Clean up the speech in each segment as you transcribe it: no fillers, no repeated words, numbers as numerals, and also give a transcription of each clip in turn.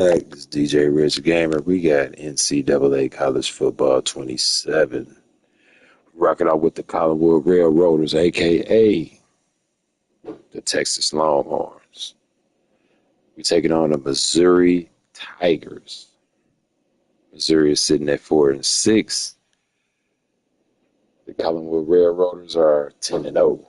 This is DJ Rich Gamer. We got NCAA College Football 27. Rocking out with the Collinwood Railroaders, aka the Texas Longhorns. We taking on the Missouri Tigers. Missouri is sitting at 4-6. The Collinwood Railroaders are 10-0.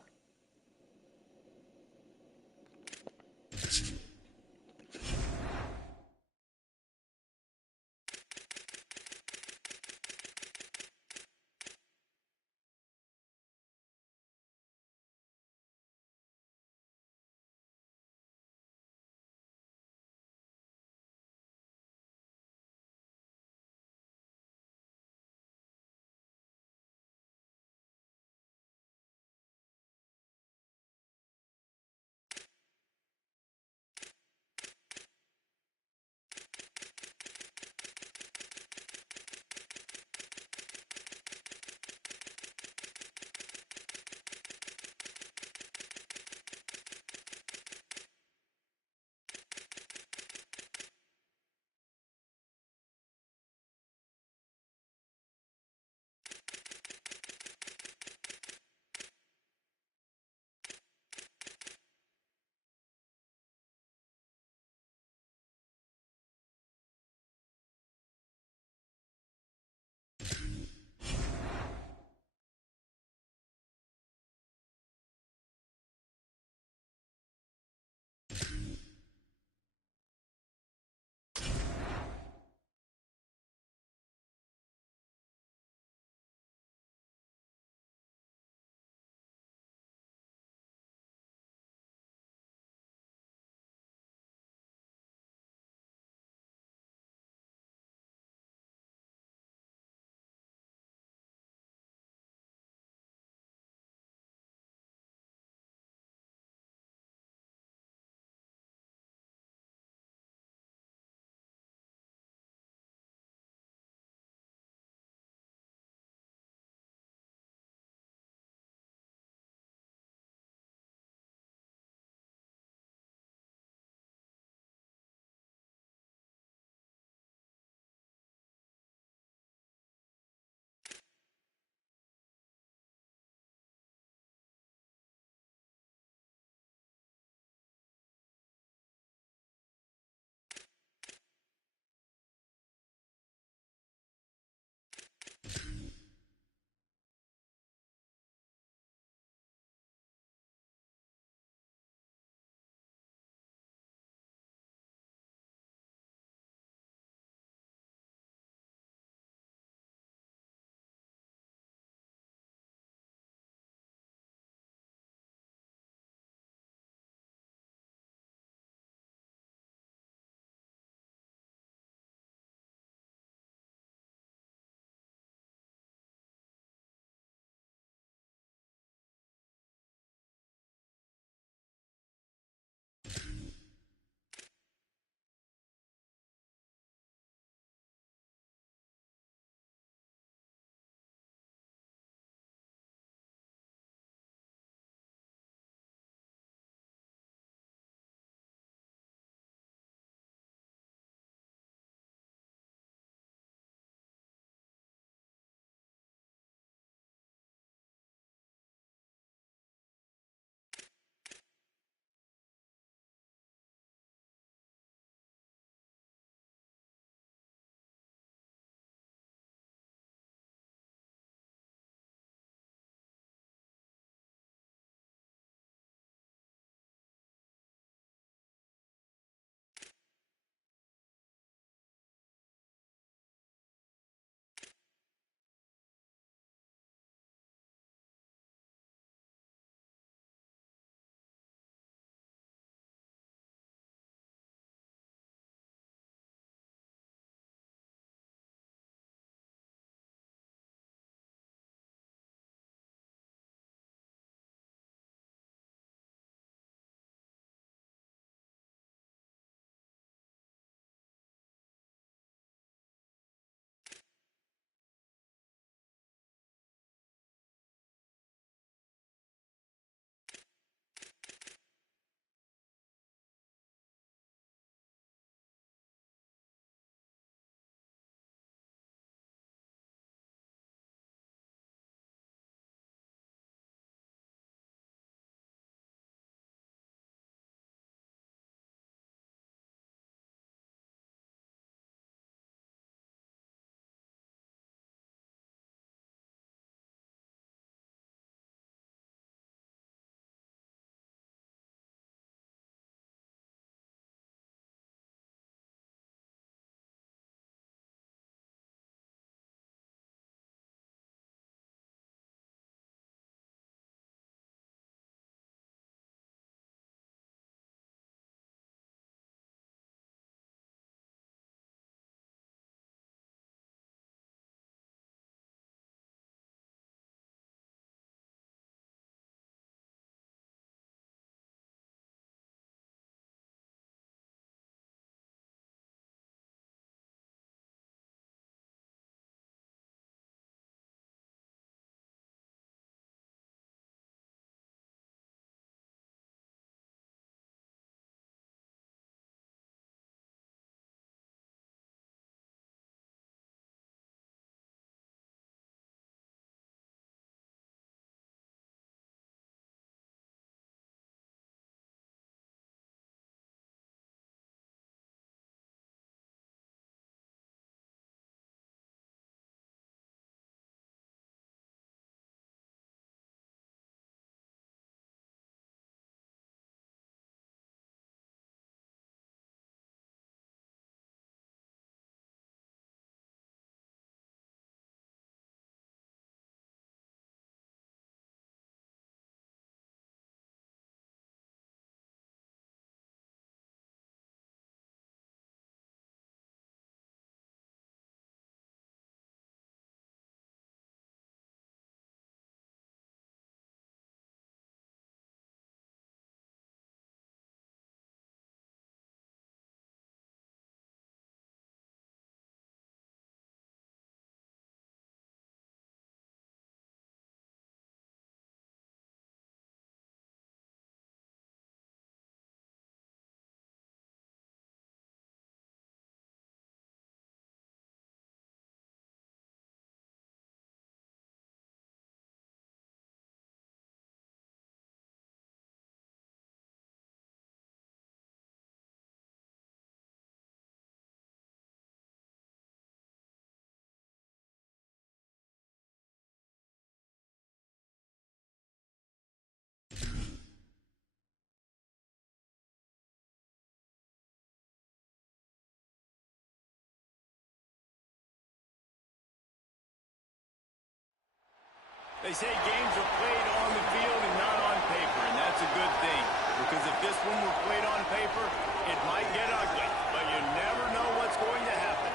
they say games are played on the field and not on paper, and that's a good thing. Because if this one were played on paper, it might get ugly, but you never know what's going to happen.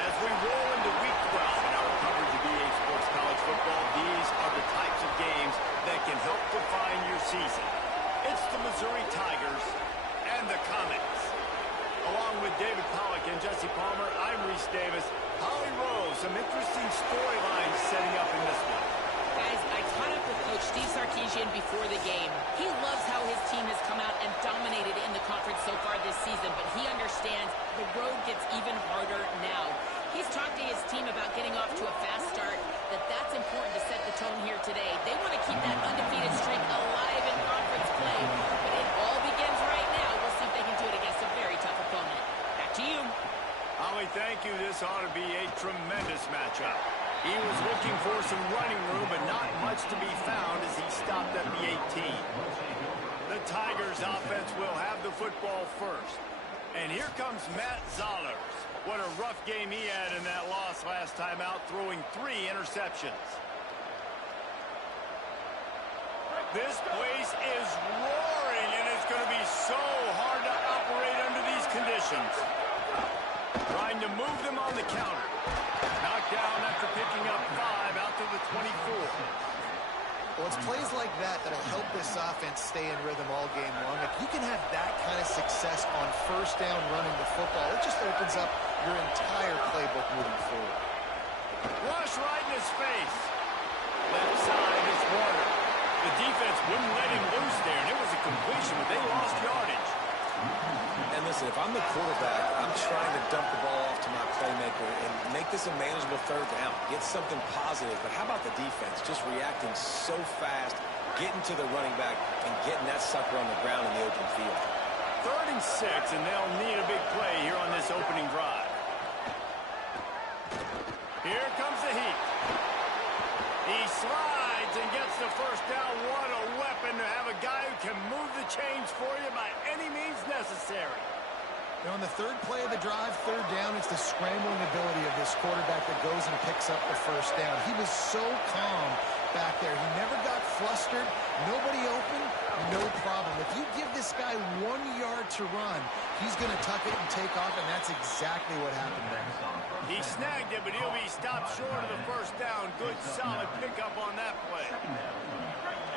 As we roll into Week 12 in our coverage of EA Sports College Football, these are the types of games that can help define your season. It's the Missouri Tigers and the Comets. Along with David Pollack and Jesse Palmer, I'm Reese Davis. Holly Rose, some interesting storylines setting up in this one. Guys, I caught up with Coach Steve Sarkisian before the game. He loves how his team has come out and dominated in the conference so far this season, but he understands the road gets even harder now. He's talked to his team about getting off to a fast start, that's important to set the tone here today. They want to keep that undefeated streak alive in conference play, but it all begins right now. We'll see if they can do it against a very tough opponent. Back to you. Holly, thank you. This ought to be a tremendous matchup. He was looking for some running room, but not much to be found as he stopped at the 18. The Tigers offense will have the football first. And here comes Matt Zollers. What a rough game he had in that loss last time out, throwing 3 interceptions. This place is roaring, and it's going to be so hard to operate under these conditions. Trying to move them on the counter. Knocked down after picking up 5 out to the 24. Well, it's plays like that that'll help this offense stay in rhythm all game long. If you can have that kind of success on first down running the football, it just opens up your entire playbook moving forward. Rush right in his face. Left side is Warner. The defense wouldn't let him loose there, and it was a completion, but they lost yardage. And listen, if I'm the quarterback, I'm trying to dump the ball off to my playmaker and make this a manageable third down. Get something positive. But how about the defense? Just reacting so fast, getting to the running back, and getting that sucker on the ground in the open field. 3rd and 6, and they'll need a big play here on this opening drive. Here comes the heat. He slides and gets the first down. What a weapon to have a guy who can move the chains for you by any means necessary. Now on the 3rd play of the drive, 3rd down, it's the scrambling ability of this quarterback that goes and picks up the first down. He was so calm back there. He never got flustered. Nobody open, no problem. If you give this guy 1 yard to run, he's going to tuck it and take off, and that's exactly what happened there. He snagged it, but he'll be stopped short of the first down. Good, solid pickup on that play.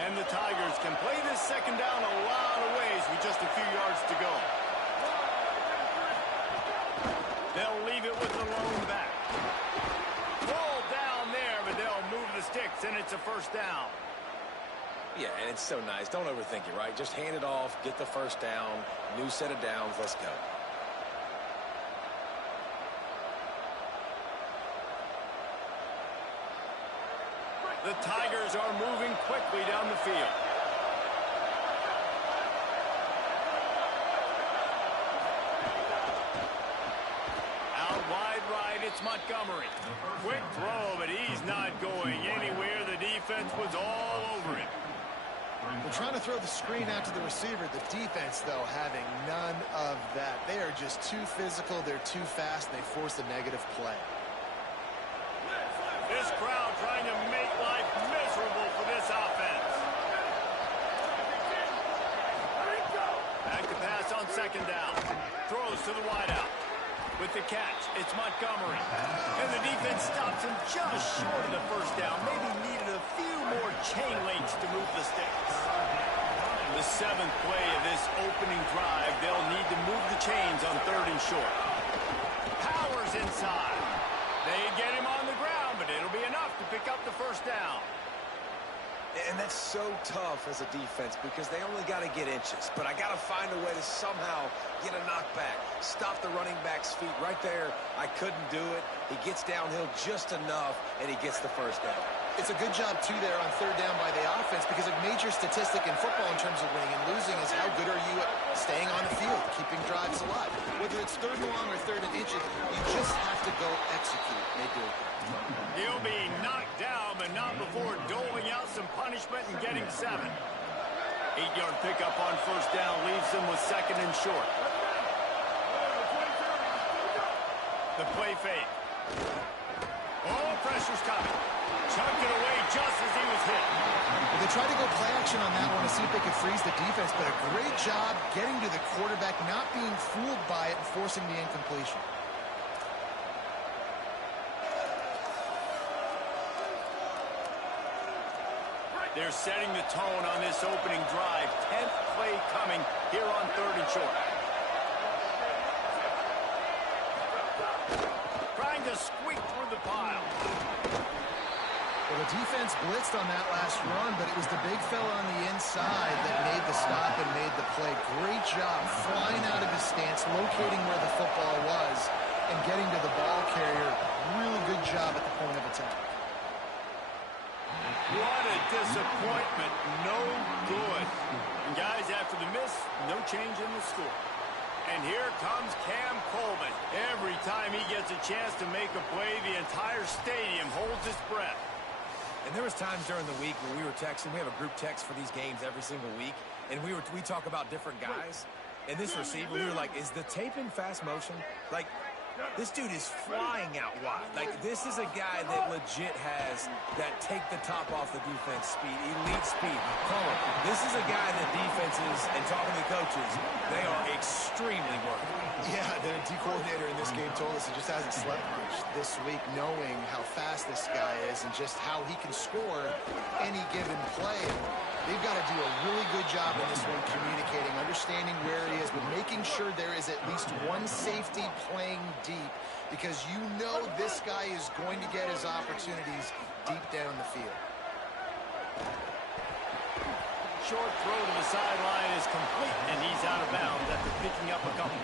And the Tigers can play this second down a lot of ways with just a few yards to go. They'll leave it with the lone back. Pull down there, but they'll move the sticks, and it's a first down. Yeah, and it's so nice. Don't overthink it, right? Just hand it off, get the first down, new set of downs, let's go. The Tigers are moving quickly down the field. Out wide right, it's Montgomery. Quick throw, but he's not going anywhere. The defense was all over him. They're trying to throw the screen out to the receiver. The defense, though, having none of that. They are just too physical, they're too fast, and they force a negative play. This crowd trying to make life miserable for this offense. Back to pass on second down. Throws to the wideout. With the catch, it's Montgomery. And the defense stops him just short of the first down. Maybe needed a few more chain links to move the sticks. The 7th play of this opening drive, they'll need to move the chains on 3rd and short. Powers inside. They get him on the ground, but it'll be enough to pick up the first down. And that's so tough as a defense because they only got to get inches. But I got to find a way to somehow get a knockback. Stop the running back's feet right there. I couldn't do it. He gets downhill just enough, and he gets the first down. It's a good job, too, there on 3rd down by the offense because a major statistic in football in terms of winning and losing is how good are you at staying on the field, keeping drives alive. Whether it's 3rd and long or 3rd and inches, you just have to go execute. They do it. He'll be knocked down, but not before doling out some punishment and getting 7. 8-yard pickup on first down leaves them with 2nd and short. The play fake. Oh, pressure's coming. Chucked it away just as he was hit. They tried to go play action on that one to see if they could freeze the defense, but a great job getting to the quarterback, not being fooled by it and forcing the incompletion. They're setting the tone on this opening drive. 10th play coming here on 3rd and short. Trying to squeak through the pile. Well, the defense blitzed on that last run, but it was the big fella on the inside that made the stop and made the play. Great job flying out of his stance, locating where the football was, and getting to the ball carrier. Really good job at the point of attack. What a disappointment. No good. And guys, after the miss, no change in the score. And here comes Cam Coleman. Every time he gets a chance to make a play, the entire stadium holds its breath. And there was times during the week when we were texting. We have a group text for these games every single week. And we talk about different guys. And this receiver, we were like, is the tape in fast motion? Like, this dude is flying out wide. Like, this is a guy that legit has that take the top off the defense speed, elite speed. Colin, this is a guy that defenses, and talking to coaches, they are extremely worried. Yeah, the D coordinator in this game told us he just hasn't slept much this week, knowing how fast this guy is and just how he can score any given play. They've got to do a really good job in this one, communicating, understanding where he is, but making sure there is at least one safety playing deep, because you know this guy is going to get his opportunities deep down the field. Short throw to the sideline is complete, and he's out of bounds after picking up a couple.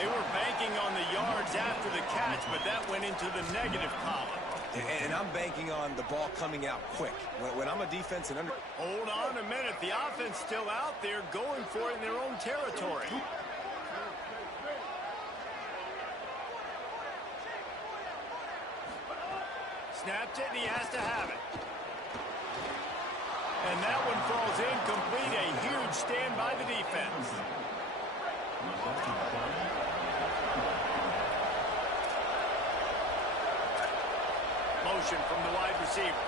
They were banking on the yards after the catch, but that went into the negative column. And I'm banking on the ball coming out quick. When I'm a defense and under... Hold on a minute. The offense still out there going for it in their own territory. Snapped it, and he has to have it. And that one falls incomplete. A huge stand by the defense. Motion from the wide receiver.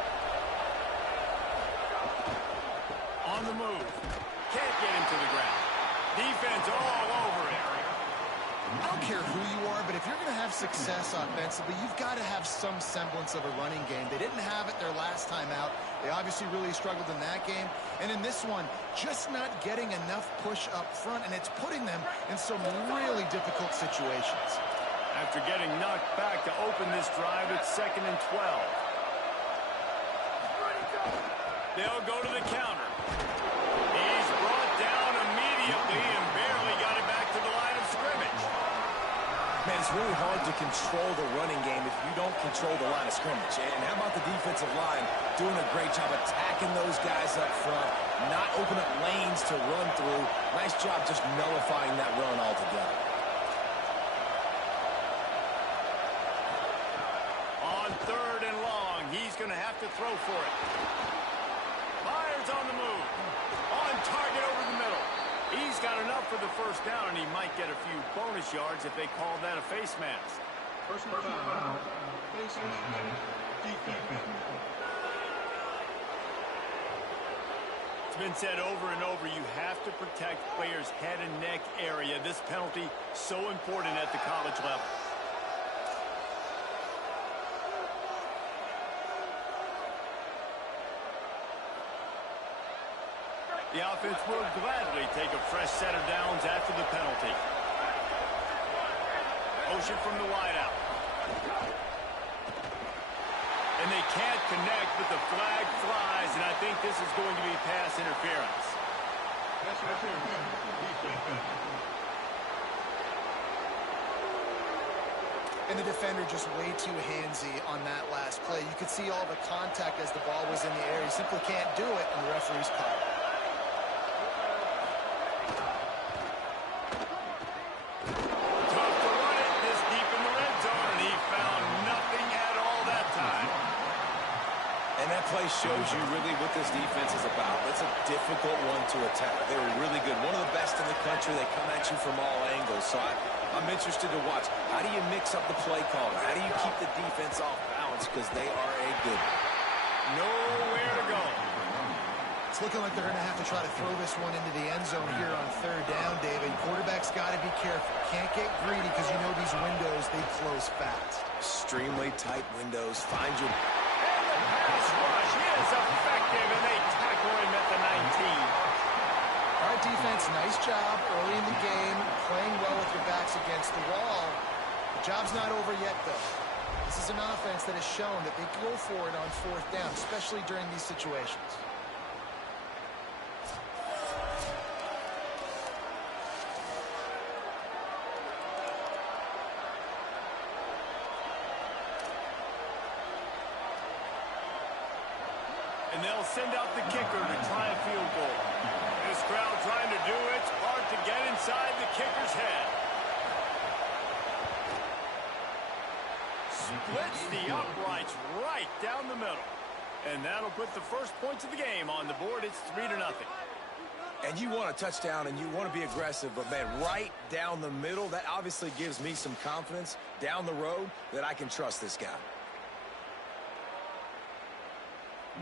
On the move. Can't get him to the ground. Defense all over it. I don't care who you are, but if you're going to have success offensively, you've got to have some semblance of a running game. They didn't have it their last time out. They obviously really struggled in that game. And in this one, just not getting enough push up front, and it's putting them in some really difficult situations. After getting knocked back to open this drive, it's 2nd and 12. They'll go to the counter. He's brought down immediately and barely got it back to the line of scrimmage. Man, it's really hard to control the running game if you don't control the line of scrimmage. And how about the defensive line doing a great job attacking those guys up front, not opening up lanes to run through. Nice job just nullifying that run altogether. On 3rd and long, he's going to have to throw for it. Myers on the move. On target over the middle. He's got enough for the first down, and he might get a few bonus yards if they call that a face mask. Personal foul, face mask, defense. It's been said over and over, you have to protect players' head and neck area. This penalty so important at the college level. The offense will gladly take a fresh set of downs after the penalty. Motion from the wideout. And they can't connect, but the flag flies, and I think this is going to be pass interference. And the defender just way too handsy on that last play. You could see all the contact as the ball was in the air. He simply can't do it, and the referee's caught it. Play shows you really what this defense is about. It's a difficult one to attack. They're really good. One of the best in the country. They come at you from all angles. So I'm interested to watch. How do you mix up the play calling? How do you keep the defense off balance? balance because they are a good one. Nowhere to go. It's looking like they're going to have to try to throw this one into the end zone here on third down, David. Quarterback's got to be careful. Can't get greedy because you know these windows, they close fast. Extremely tight windows. Find your... And the pass rush is effective, and they tackle him at the 19. All right, defense, nice job early in the game, playing well with your backs against the wall. The job's not over yet, though. This is an offense that has shown that they can go for it on fourth down, especially during these situations. And they'll send out the kicker to try a field goal. This crowd trying to do its part to get inside the kicker's head. Splits the uprights right down the middle. And that'll put the first points of the game on the board. It's 3-0. And you want a touchdown and you want to be aggressive, but man, right down the middle, that obviously gives me some confidence down the road that I can trust this guy.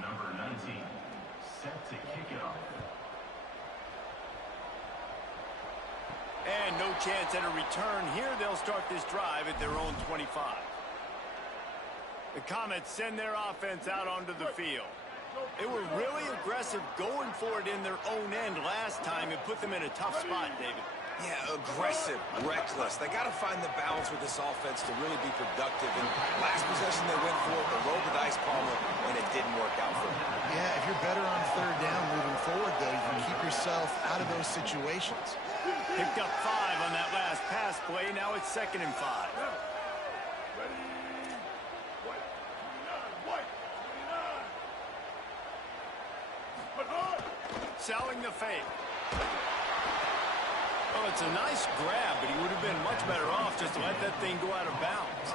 Number 19, set to kick it off. And no chance at a return here. They'll start this drive at their own 25. The Comets send their offense out onto the field. They were really aggressive going for it in their own end last time. It put them in a tough spot, David. Yeah, aggressive, reckless. They got to find the balance with this offense to really be productive. And last possession they went for it, they rolled the dice, Palmer, and it didn't work out for them. Yeah, if you're better on third down moving forward, though, you can keep yourself out of those situations. Picked up 5 on that last pass play. Now it's 2nd and 5. Selling the fake. Well, it's a nice grab, but he would have been much better off just to let that thing go out of bounds.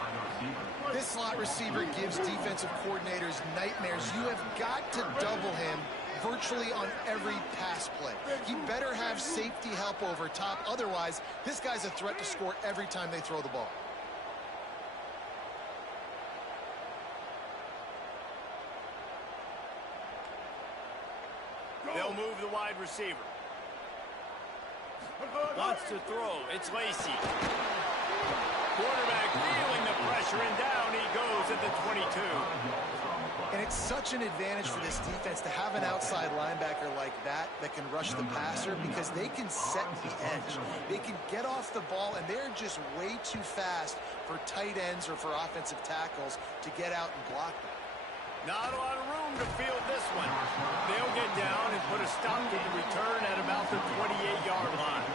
This slot receiver gives defensive coordinators nightmares. You have got to double him virtually on every pass play. He better have safety help over top. Otherwise, this guy's a threat to score every time they throw the ball. They'll move the wide receiver. Wants to throw. It's Lacy. Quarterback feeling the pressure, and down he goes at the 22. And it's such an advantage for this defense to have an outside linebacker like that can rush the passer because they can set the edge. They can get off the ball, and they're just way too fast for tight ends or for offensive tackles to get out and block them. Not a lot of room to field this one. They'll get down and put a stop to the return at about the 28-yard line.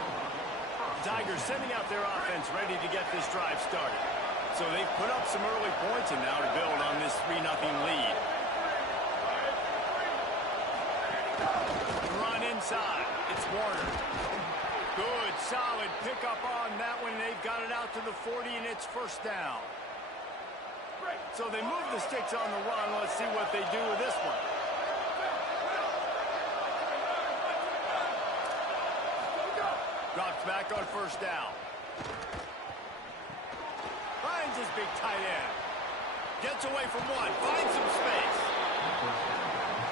The Tigers sending out their offense ready to get this drive started. So they've put up some early points and now to build on this 3-0 lead. Run inside. It's Warner. Good, solid pickup on that one. They've got it out to the 40, and it's first down. So they move the sticks on the run. Let's see what they do with this one. Drops back on first down. Finds his big tight end. Gets away from one. Finds some space.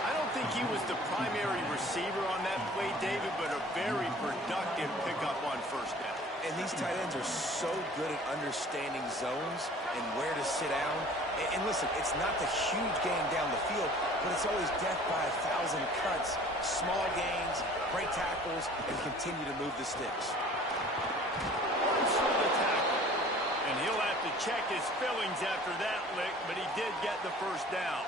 I don't think he was the primary receiver on that play, David, but a very productive pickup on first down. And these tight ends are so good at understanding zones and where to sit down. And listen, it's not the huge gain down the field, but it's always death by 1,000 cuts, small gains, break tackles, and continue to move the sticks. Runs through the tackle. And he'll have to check his fillings after that lick, but he did get the first down.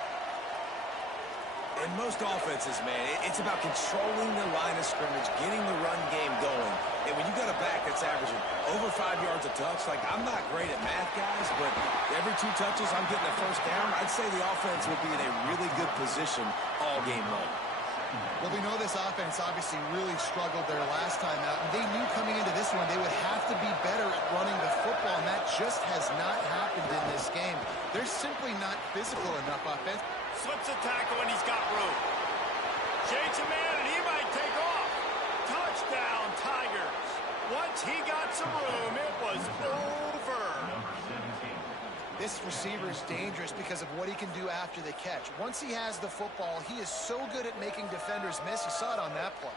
In most offenses, man, it's about controlling the line of scrimmage, getting the run game going. And when you got a back that's averaging over 5 yards a touch, like I'm not great at math, guys, but every 2 touches I'm getting a first down, I'd say the offense will be in a really good position all game long. Well, we know this offense obviously really struggled their last time out, and they knew coming into this one they would have to be better at running the football, and that just has not happened in this game. They're simply not physical enough offense. Slips a tackle, and he's got room. Shakes a man, and he might take off. Touchdown, Tigers. Once he got some room, it was over. Number 17, This receiver is dangerous because of what he can do after the catch. Once he has the football, he is so good at making defenders miss. You saw it on that play.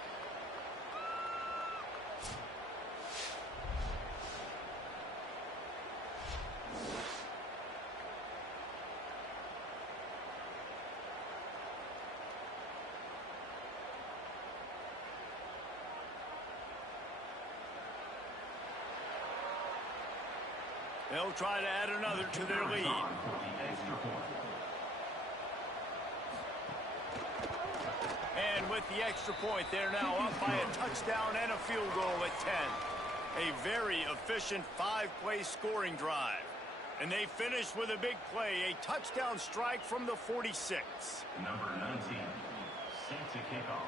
They'll try to add another to their lead. And with the extra point, they're now up by a touchdown and a field goal at 10. A very efficient 5-play scoring drive. And they finish with a big play, a touchdown strike from the 46. Number 19, set to kick off.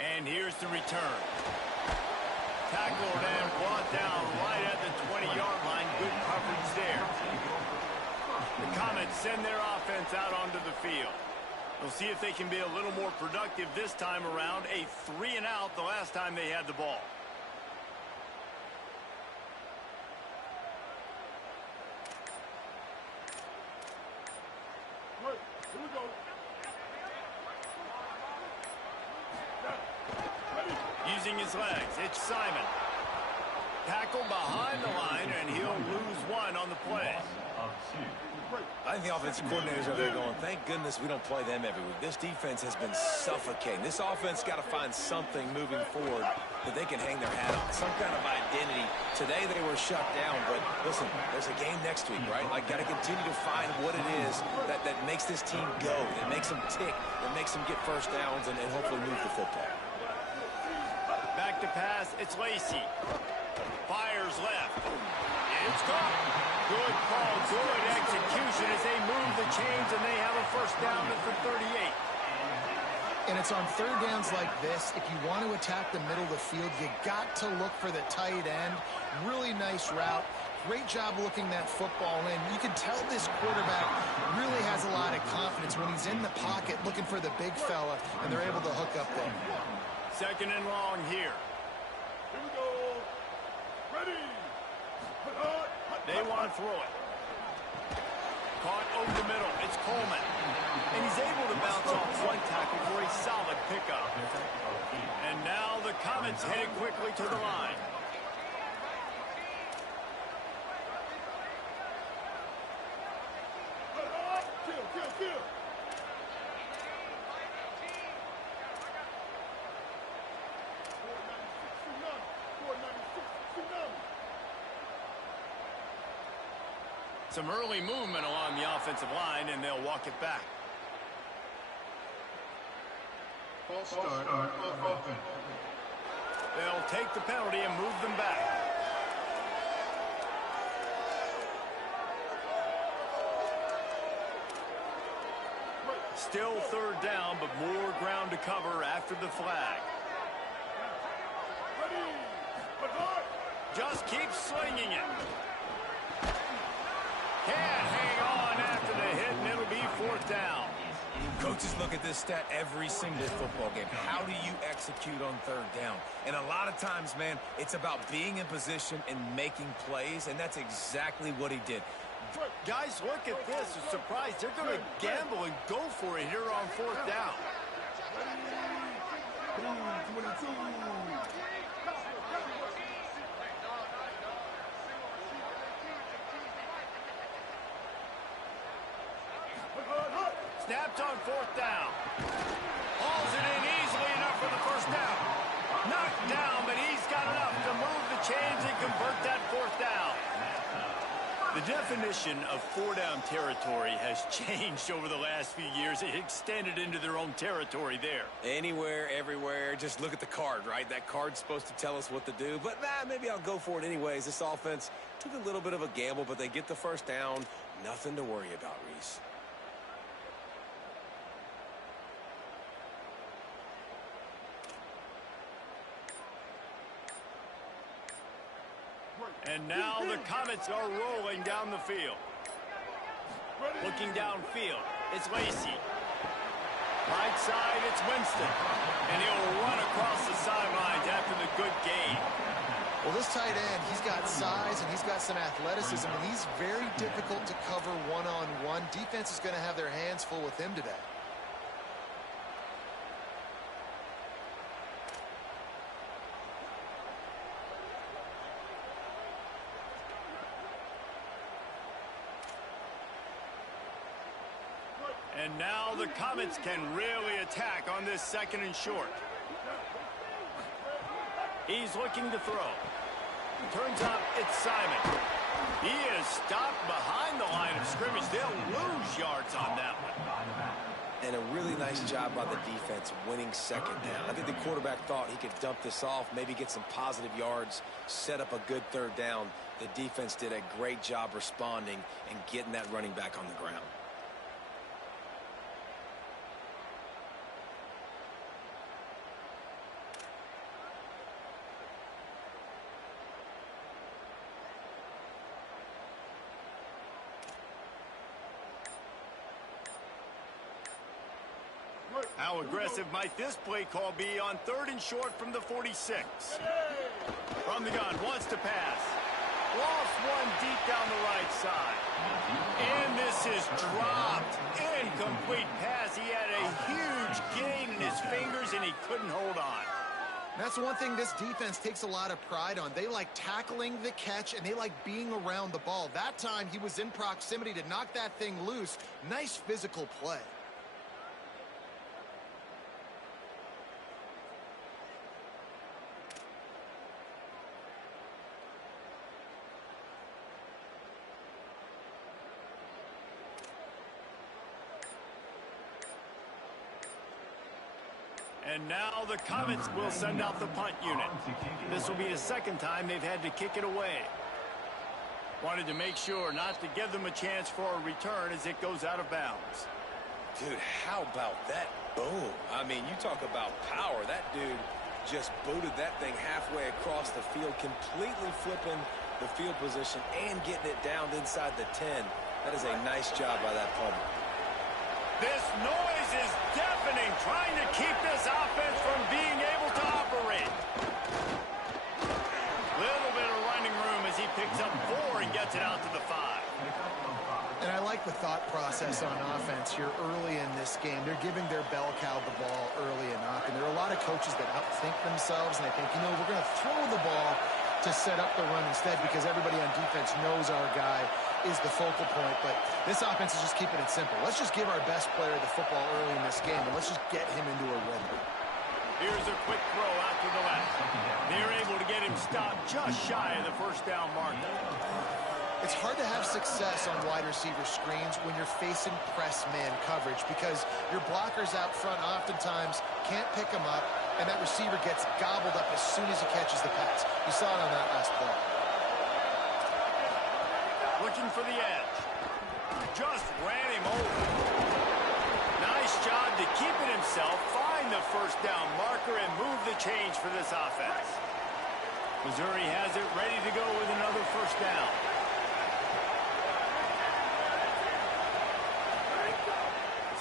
And here's the return. Tackled and brought down right at the 20-yard line. Good coverage there. The Comets send their offense out onto the field. They'll see if they can be a little more productive this time around. A 3-and-out the last time they had the ball. Here we go. Using his legs, it's Simon. Tackled behind the line, and he'll lose one on the play. Of 2. I think the offensive coordinators are there going, thank goodness we don't play them every week. This defense has been suffocating. This offense got to find something moving forward that they can hang their hat on, some kind of identity. Today they were shut down, but listen, there's a game next week, right? Like, got to continue to find what it is that makes this team go, that makes them tick, that makes them get first downs and hopefully move the football. Back to pass, it's Lacey. Fires left. It's caught. Good call, good execution as they move the chains, and they have a first down at the 38. And it's on third downs like this. If you want to attack the middle of the field, you got to look for the tight end. Really nice route. Great job looking that football in. You can tell this quarterback really has a lot of confidence when he's in the pocket looking for the big fella, and they're able to hook up there. Second and long here. Here we go. Ready. They want to throw it. Caught over the middle. It's Coleman. And he's able to bounce off one tackle for a solid pickup. And now the Comets headed quickly to the line. Kill. Some early movement along the offensive line, and they'll walk it back. False start of offense. They'll take the penalty and move them back. Still third down, but more ground to cover after the flag. Just keep slinging it. Can't hang on after the hit, and it'll be fourth down. Coaches look at this stat every single football game. How do you execute on third down? And a lot of times, man, it's about being in position and making plays, and that's exactly what he did. Guys, look at this. I'm surprised. They're going to gamble and go for it here on fourth down. Snapped on fourth down. Hauls it in easily enough for the first down. Knocked down, but he's got enough to move the chains and convert that fourth down. The definition of four-down territory has changed over the last few years. It extended into their own territory there. Anywhere, everywhere, just look at the card, right? That card's supposed to tell us what to do, but maybe I'll go for it anyways. This offense took a little bit of a gamble, but they get the first down. Nothing to worry about, Reese. And now the Comets are rolling down the field. Looking downfield, it's Lacey. Right side, it's Winston. And he'll run across the sidelines after the good gain. Well, this tight end, he's got size and he's got some athleticism, and he's very difficult to cover one-on-one. Defense is going to have their hands full with him today. And now the Comets can really attack on this 2nd and short. He's looking to throw. Turns out it's Simon. He is stopped behind the line of scrimmage. They'll lose yards on that one. And a really nice job by the defense winning 2nd down. I think the quarterback thought he could dump this off, maybe get some positive yards, set up a good 3rd down. The defense did a great job responding and getting that running back on the ground. How aggressive might this play call be on 3rd and short from the 46? From the gun, wants to pass. Lost one deep down the right side. And this is dropped. Incomplete pass. He had a huge gain in his fingers and he couldn't hold on. That's one thing this defense takes a lot of pride on. They like tackling the catch, and they like being around the ball. That time, he was in proximity to knock that thing loose. Nice physical play. And now the Comets will send out the punt unit. This will be the 2nd time they've had to kick it away. Wanted to make sure not to give them a chance for a return as it goes out of bounds. Dude, how about that boom? I mean, you talk about power. That dude just booted that thing halfway across the field, completely flipping the field position and getting it down inside the 10. That is a nice job by that punter. This noise is deafening, trying to keep this offense from being able to operate. Little bit of running room as he picks up 4 and gets it out to the 5. And I like the thought process on offense here early in this game. They're giving their bell cow the ball early enough. And there are a lot of coaches that outthink themselves, and they think, you know, we're going to throw the ball to set up the run instead because everybody on defense knows our guy is the focal point. But this offense is just keeping it simple. Let's just give our best player the football early in this game, and let's just get him into a rhythm. Here's a quick throw out to the left. They're able to get him stopped just shy of the 1st down marker. It's hard to have success on wide receiver screens when you're facing press man coverage because your blockers out front oftentimes can't pick them up, and that receiver gets gobbled up as soon as he catches the pass. You saw it on that last play. Looking for the edge. Just ran him over. Nice job to keep it himself, find the 1st down marker, and move the change for this offense. Missouri has it ready to go with another 1st down.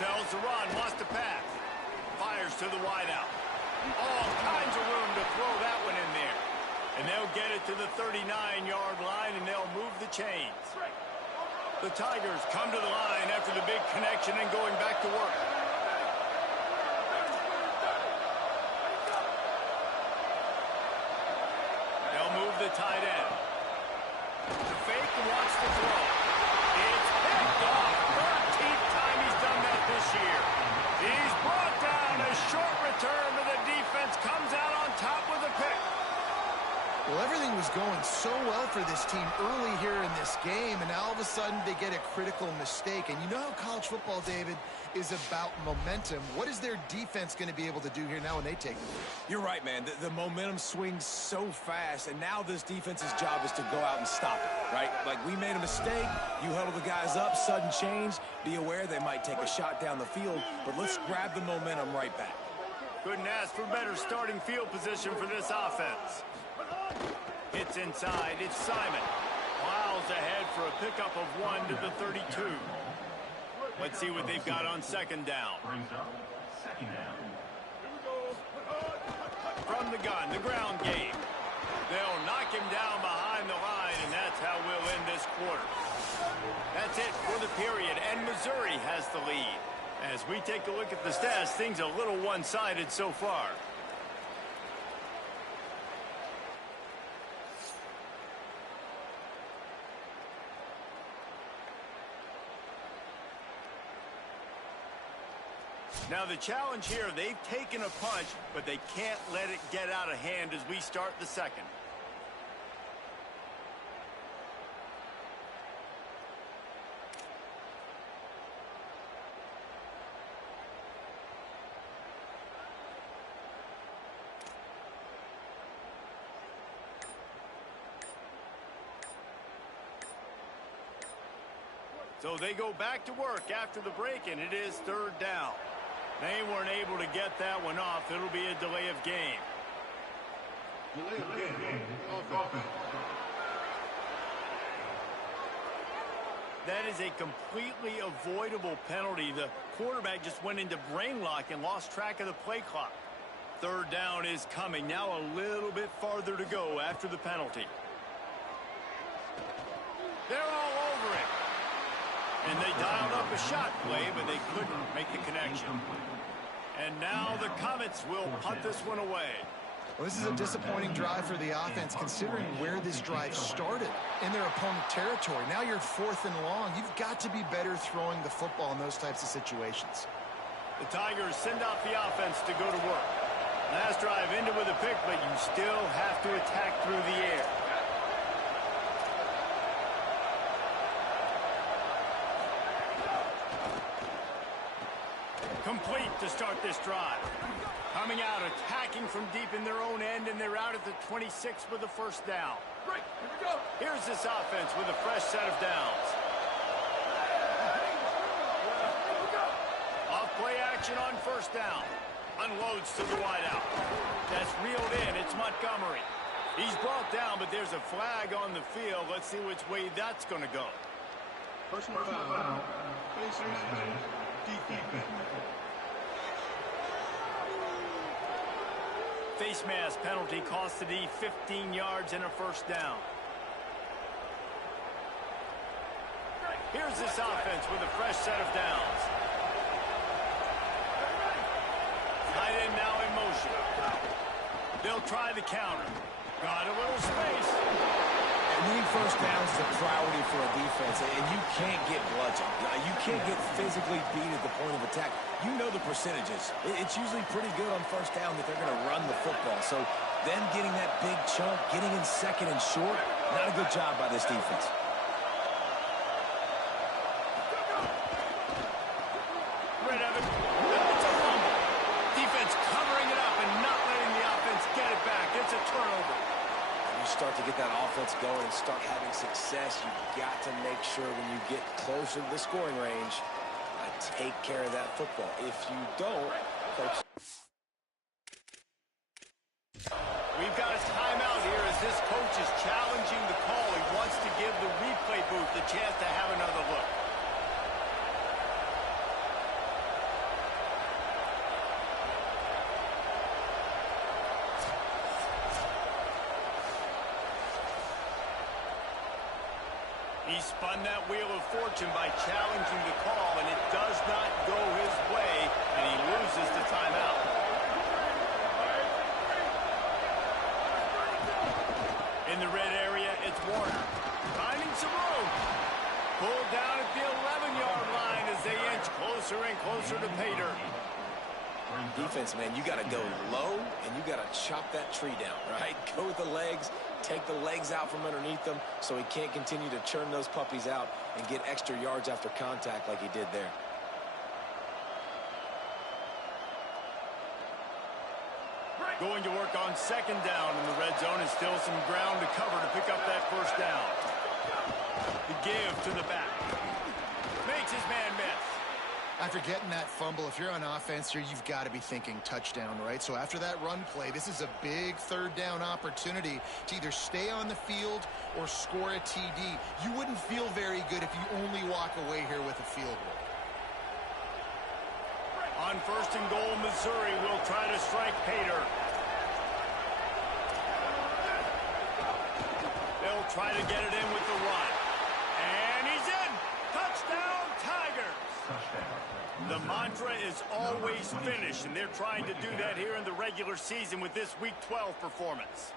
Tells the run, wants to pass. Fires to the wideout. All kinds of room to throw that one in there. And they'll get it to the 39-yard line, and they'll move the chains. The Tigers come to the line after the big connection and going back to work. They'll move the tight end. The fake wants to throw. It's picked off. 13th time he's done that this year. He's brought down. A short return, but the defense comes out on top with a pick. Well, everything was going so well for this team early here in this game, and now all of a sudden they get a critical mistake. And you know how college football, David, is about momentum. What is their defense going to be able to do here now when they take the lead? You're right, man. The momentum swings so fast, and now this defense's job is to go out and stop it, right? Like, we made a mistake. You huddle the guys up, sudden change. Be aware they might take a shot down the field, but let's grab the momentum right back. Couldn't ask for better starting field position for this offense. It's inside. It's Simon. Miles ahead for a pickup of 1 to the 32. Let's see what they've got on 2nd down. Second down. From the gun, the ground game. They'll knock him down behind the line, and that's how we'll end this quarter. That's it for the period, and Missouri has the lead. As we take a look at the stats, things a little one-sided so far. Now the challenge here, they've taken a punch, but they can't let it get out of hand as we start the second. So they go back to work after the break, and it is third down. They weren't able to get that one off. It'll be a delay of game. Delay of game. Offense. That is a completely avoidable penalty. The quarterback just went into brain lock and lost track of the play clock. Third down is coming. Now a little bit farther to go after the penalty. They're all over it. And they dialed up a shot play, but they couldn't make the connection. And now the Comets will punt this one away. Well, this is a disappointing drive for the offense, considering where this drive started in their opponent territory. Now you're 4th and long. You've got to be better throwing the football in those types of situations. The Tigers send out the offense to go to work. Last drive ended with a pick, but you still have to attack through the air. Complete to start this drive. Coming out, attacking from deep in their own end, and they're out at the 26 with the first down. Right, here we go. Here's this offense with a fresh set of downs. Off play action on first down. Unloads to the wideout. That's reeled in. It's Montgomery. He's brought down, but there's a flag on the field. Let's see which way that's going to go. Personal foul. Face mask. Defense. Face mask penalty cost the D 15 yards and a first down. Here's this offense with a fresh set of downs. Tight end now in motion. They'll try the counter. Got a little space. Winning first downs is a priority for a defense, and you can't get bludgeoned. You can't get physically beat at the point of attack. You know the percentages. It's usually pretty good on first down that they're going to run the football. So them getting that big chunk, getting in second and short, not a good job by this defense. Red Evan, it's a fumble. Defense covering it up and not letting the offense get it back. It's a turnover. You start to get that offense going and start having success, you've got to make sure when you get closer to the scoring range, take care of that football. If you don't, coach. We've got a timeout here as this coach is challenging the call. He wants to give the replay booth the chance to have another look. He spun that wheel of fortune by challenging the call, and it does not go his way, and he loses the timeout. In the red area, it's Warner. Finding some room. Pulled down at the 11-yard line as they inch closer and closer to pay dirt. Defense, man, you got to go low, and you got to chop that tree down, right? Go with the legs. Take the legs out from underneath them so he can't continue to churn those puppies out and get extra yards after contact like he did there. Going to work on second down in the red zone, and still some ground to cover to pick up that first down. The give to the back. Makes his man miss. After getting that fumble, if you're on offense here, you've got to be thinking touchdown, right? So after that run play, this is a big third down opportunity to either stay on the field or score a TD. You wouldn't feel very good if you only walk away here with a field goal. On first and goal, Missouri will try to strike pay dirt. try to get it in with the run. And he's in. Touchdown, Tigers. The mantra is always finish, and they're trying to do that here in the regular season with this Week 12 performance.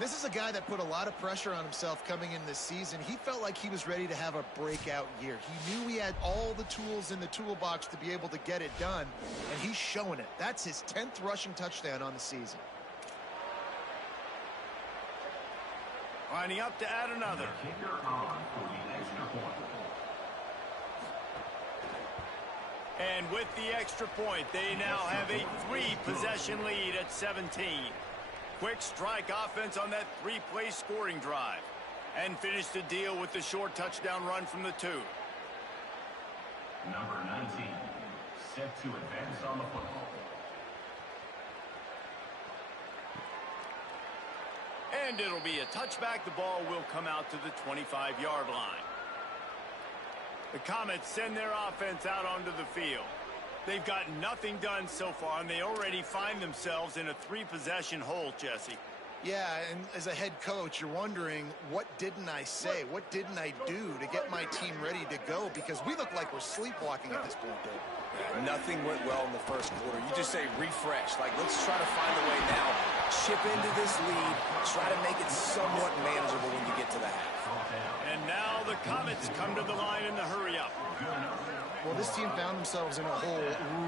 This is a guy that put a lot of pressure on himself coming in this season. He felt like he was ready to have a breakout year. He knew he had all the tools in the toolbox to be able to get it done, and he's showing it. That's his 10th rushing touchdown on the season. Lining up to add another. Kicker on for the extra point. And with the extra point, they now have a 3-possession lead at 17. Quick strike offense on that 3-play scoring drive. And finish the deal with the short touchdown run from the 2. Number 19, set to advance on the football. And it'll be a touchback. The ball will come out to the 25-yard line. The Comets send their offense out onto the field. They've got nothing done so far, and they already find themselves in a 3-possession hole, Jesse. Yeah, and as a head coach, you're wondering, what didn't I say? What didn't I do to get my team ready to go? Because we look like we're sleepwalking at this point, Dave. Yeah, nothing went well in the first quarter. You just say refresh. Like, let's try to find a way now. Chip into this lead. Try to make it somewhat manageable when you get to the half. And now the Comets come to the line in the hurry-up. Well, this team found themselves in a hole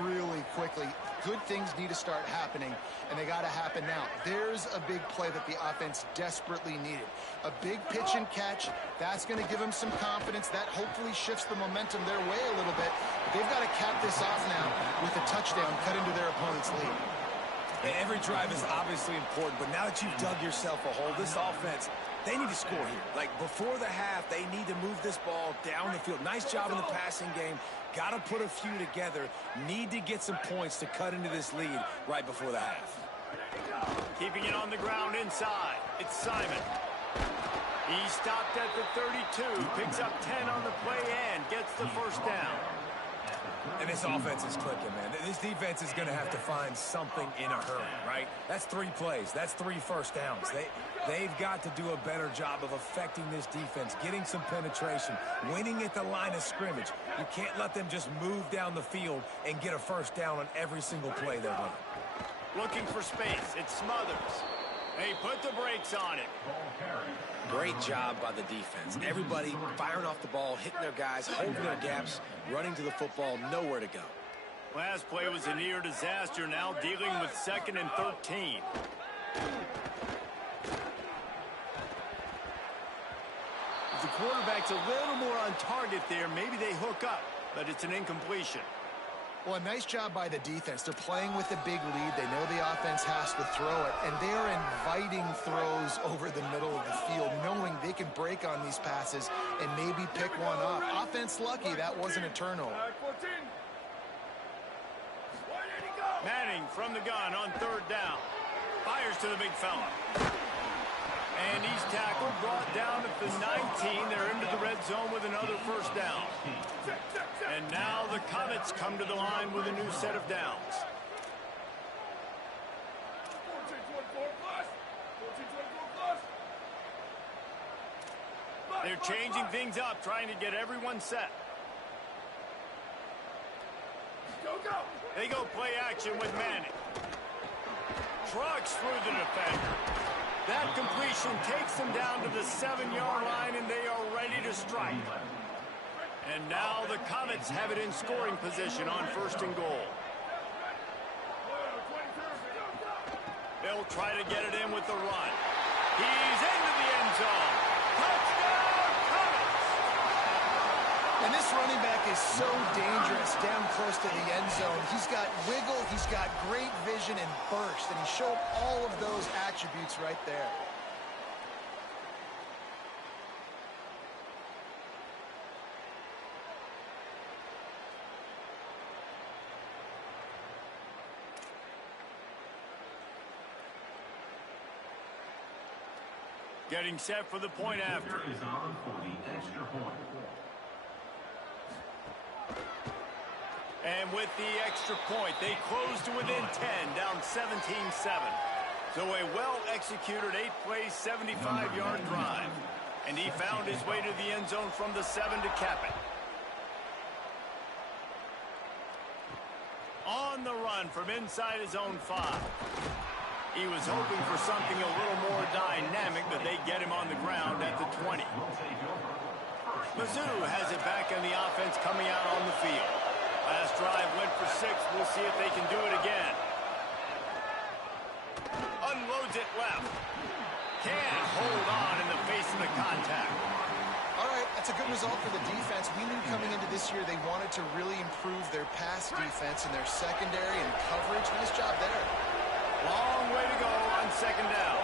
really quickly. Good things need to start happening, and they got to happen now. There's a big play that the offense desperately needed. A big pitch and catch. That's going to give them some confidence. That hopefully shifts the momentum their way a little bit. But they've got to cap this off now with a touchdown cut into their opponent's lead. And every drive is obviously important, but now that you've dug yourself a hole, this offense, they need to score here. Like, before the half, they need to move this ball down the field. Nice job in the passing game. Got to put a few together. Need to get some points to cut into this lead right before the half. Keeping it on the ground inside. It's Simon. He stopped at the 32. Picks up 10 on the play and gets the first down. And this offense is clicking, man. This defense is going to have to find something in a hurry, right? That's 3 plays. That's 3 first downs. They've got to do a better job of affecting this defense, getting some penetration, winning at the line of scrimmage. You can't let them just move down the field and get a first down on every single play they run. Looking for space. It's Smothers. They put the brakes on it. Great job by the defense. Everybody firing off the ball, hitting their guys, holding their gaps, running to the football, nowhere to go. Last play was a near disaster, now dealing with 2nd and 13. If the quarterback's a little more on target there, maybe they hook up, but it's an incompletion. Well, a nice job by the defense. They're playing with a big lead. They know the offense has to throw it, and they're inviting throws over the middle of the field, knowing they can break on these passes and maybe pick one up. Offense lucky that wasn't a turnover. Manning from the gun on 3rd down. Fires to the big fella. And he's tackled, brought down at the 19. They're into the red zone with another first down. And now the Comets come to the line with a new set of downs. They're changing things up, trying to get everyone set. They go play action with Manning. Trucks through the defender. That completion takes them down to the 7-yard line, and they are ready to strike. And now the Comets have it in scoring position on 1st and goal. They'll try to get it in with the run. He's into the end zone. Touchdown, Comets! And this running back is so dangerous down close to the end zone. He's got wiggle, he's got great vision and burst, and he showed all of those attributes right there. Getting set for the point after. Is on for the extra point. And with the extra point, they close to within 10, down 17-7. So a well-executed 8-play, 75-yard drive. And he found his way to the end zone from the 7 to cap it. On the run from inside his own 5. He was hoping for something a little more dynamic, but they get him on the ground at the 20. Mizzou has it back in the offense coming out on the field. Last drive went for 6. We'll see if they can do it again. Unloads it left. Can't hold on in the face of the contact. All right, that's a good result for the defense. We knew coming into this year they wanted to really improve their pass defense and their secondary and coverage. Nice job there. Long way to go on 2nd down.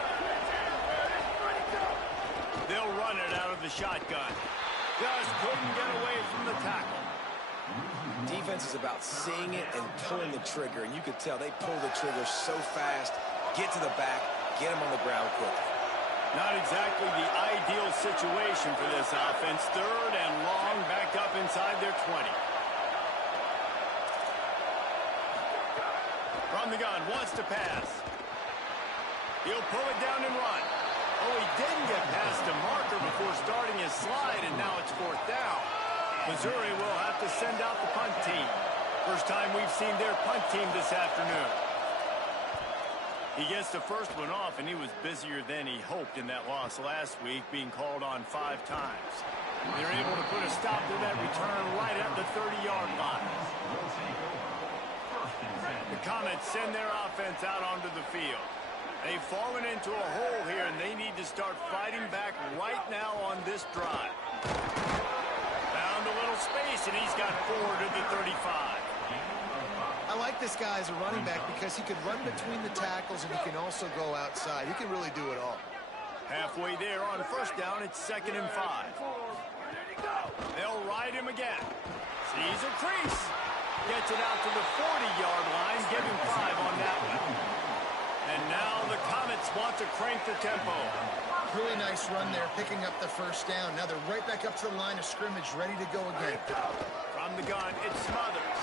They'll run it out of the shotgun. Just couldn't get away from the tackle. Defense is about seeing it and pulling the trigger, and you could tell they pull the trigger so fast, get to the back, get him on the ground quickly. Not exactly the ideal situation for this offense. 3rd and long, back up inside their 20. From the gun, wants to pass. He'll pull it down and run. Oh, he didn't get past the marker before starting his slide, and now it's 4th down. Missouri will have to send out the punt team. First time we've seen their punt team this afternoon. He gets the first one off, and he was busier than he hoped in that loss last week, being called on 5 times. They're able to put a stop to that return right at the 30-yard line. The Comets send their offense out onto the field. They've fallen into a hole here, and they need to start fighting back right now on this drive. Found a little space, and he's got 4 to the 35. I like this guy as a running back because he can run between the tackles and he can also go outside. He can really do it all. Halfway there on 1st down, it's 2nd and 5. They'll ride him again. Sees a crease. Gets it out to the 40-yard line. Give him 5 on that one. And now the Comets want to crank the tempo. Really nice run there, picking up the 1st down. Now they're right back up to the line of scrimmage, ready to go again. From the gun, it's Smothers.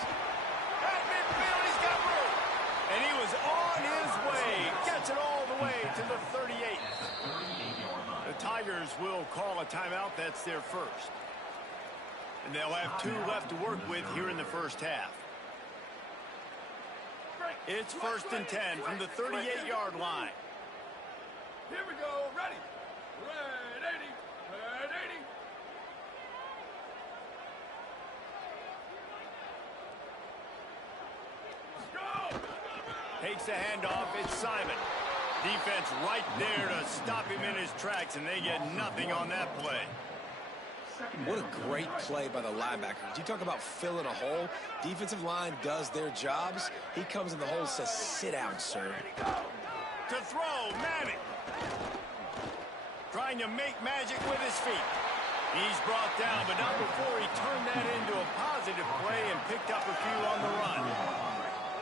At midfield, he's got room. And he was on his way. Gets it all the way to the 38. The Tigers will call a timeout. That's their first. And they'll have 2 left to work with here in the first half. It's 1st and 10 from the 38-yard line. Here we go. Ready. Ready. Ready. Go. Takes the handoff. It's Simon. Defense right there to stop him in his tracks, and they get nothing on that play. What a great play by the linebacker. You talk about filling a hole. Defensive line does their jobs. He comes in the hole and says, sit down, sir. To throw, Manning. Trying to make magic with his feet. He's brought down, but not before he turned that into a positive play and picked up a few on the run.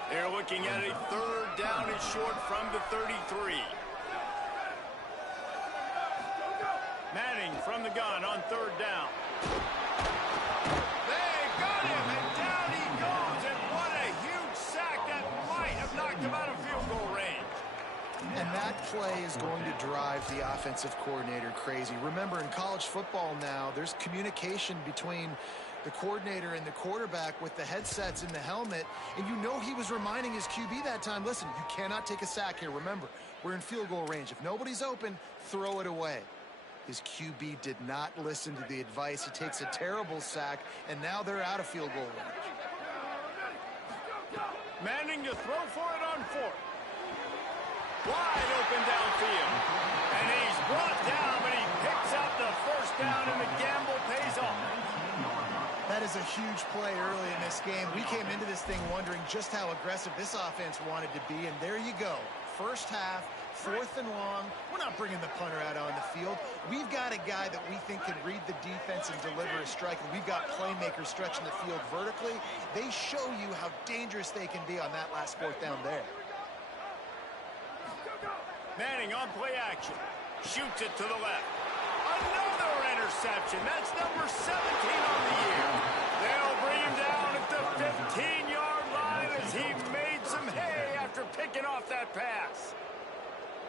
They're looking at a 3rd down and short from the 33. Manning from the gun on 3rd down. They got him, and down he goes, and what a huge sack that might have knocked him out of field goal range. And that play is going to drive the offensive coordinator crazy. Remember, in college football now, there's communication between the coordinator and the quarterback with the headsets and the helmet, and you know he was reminding his QB that time, listen, you cannot take a sack here. Remember, we're in field goal range. If nobody's open, throw it away. His QB did not listen to the advice. He takes a terrible sack, and now they're out of field goal range. Manning to throw for it on 4th. Wide open downfield. And he's brought down, but he picks up the 1st down, and the gamble pays off. That is a huge play early in this game. We came into this thing wondering just how aggressive this offense wanted to be, and there you go. First half, 4th and long. We're not bringing the punter out on the field. We've got a guy that we think can read the defense and deliver a strike, and we've got playmakers stretching the field vertically. They show you how dangerous they can be on that last 4th down there. Manning on play action. Shoots it to the left. Another interception. That's number 17 on the year. They'll bring him down at the 15-yard line as he made some hay after picking off that pass.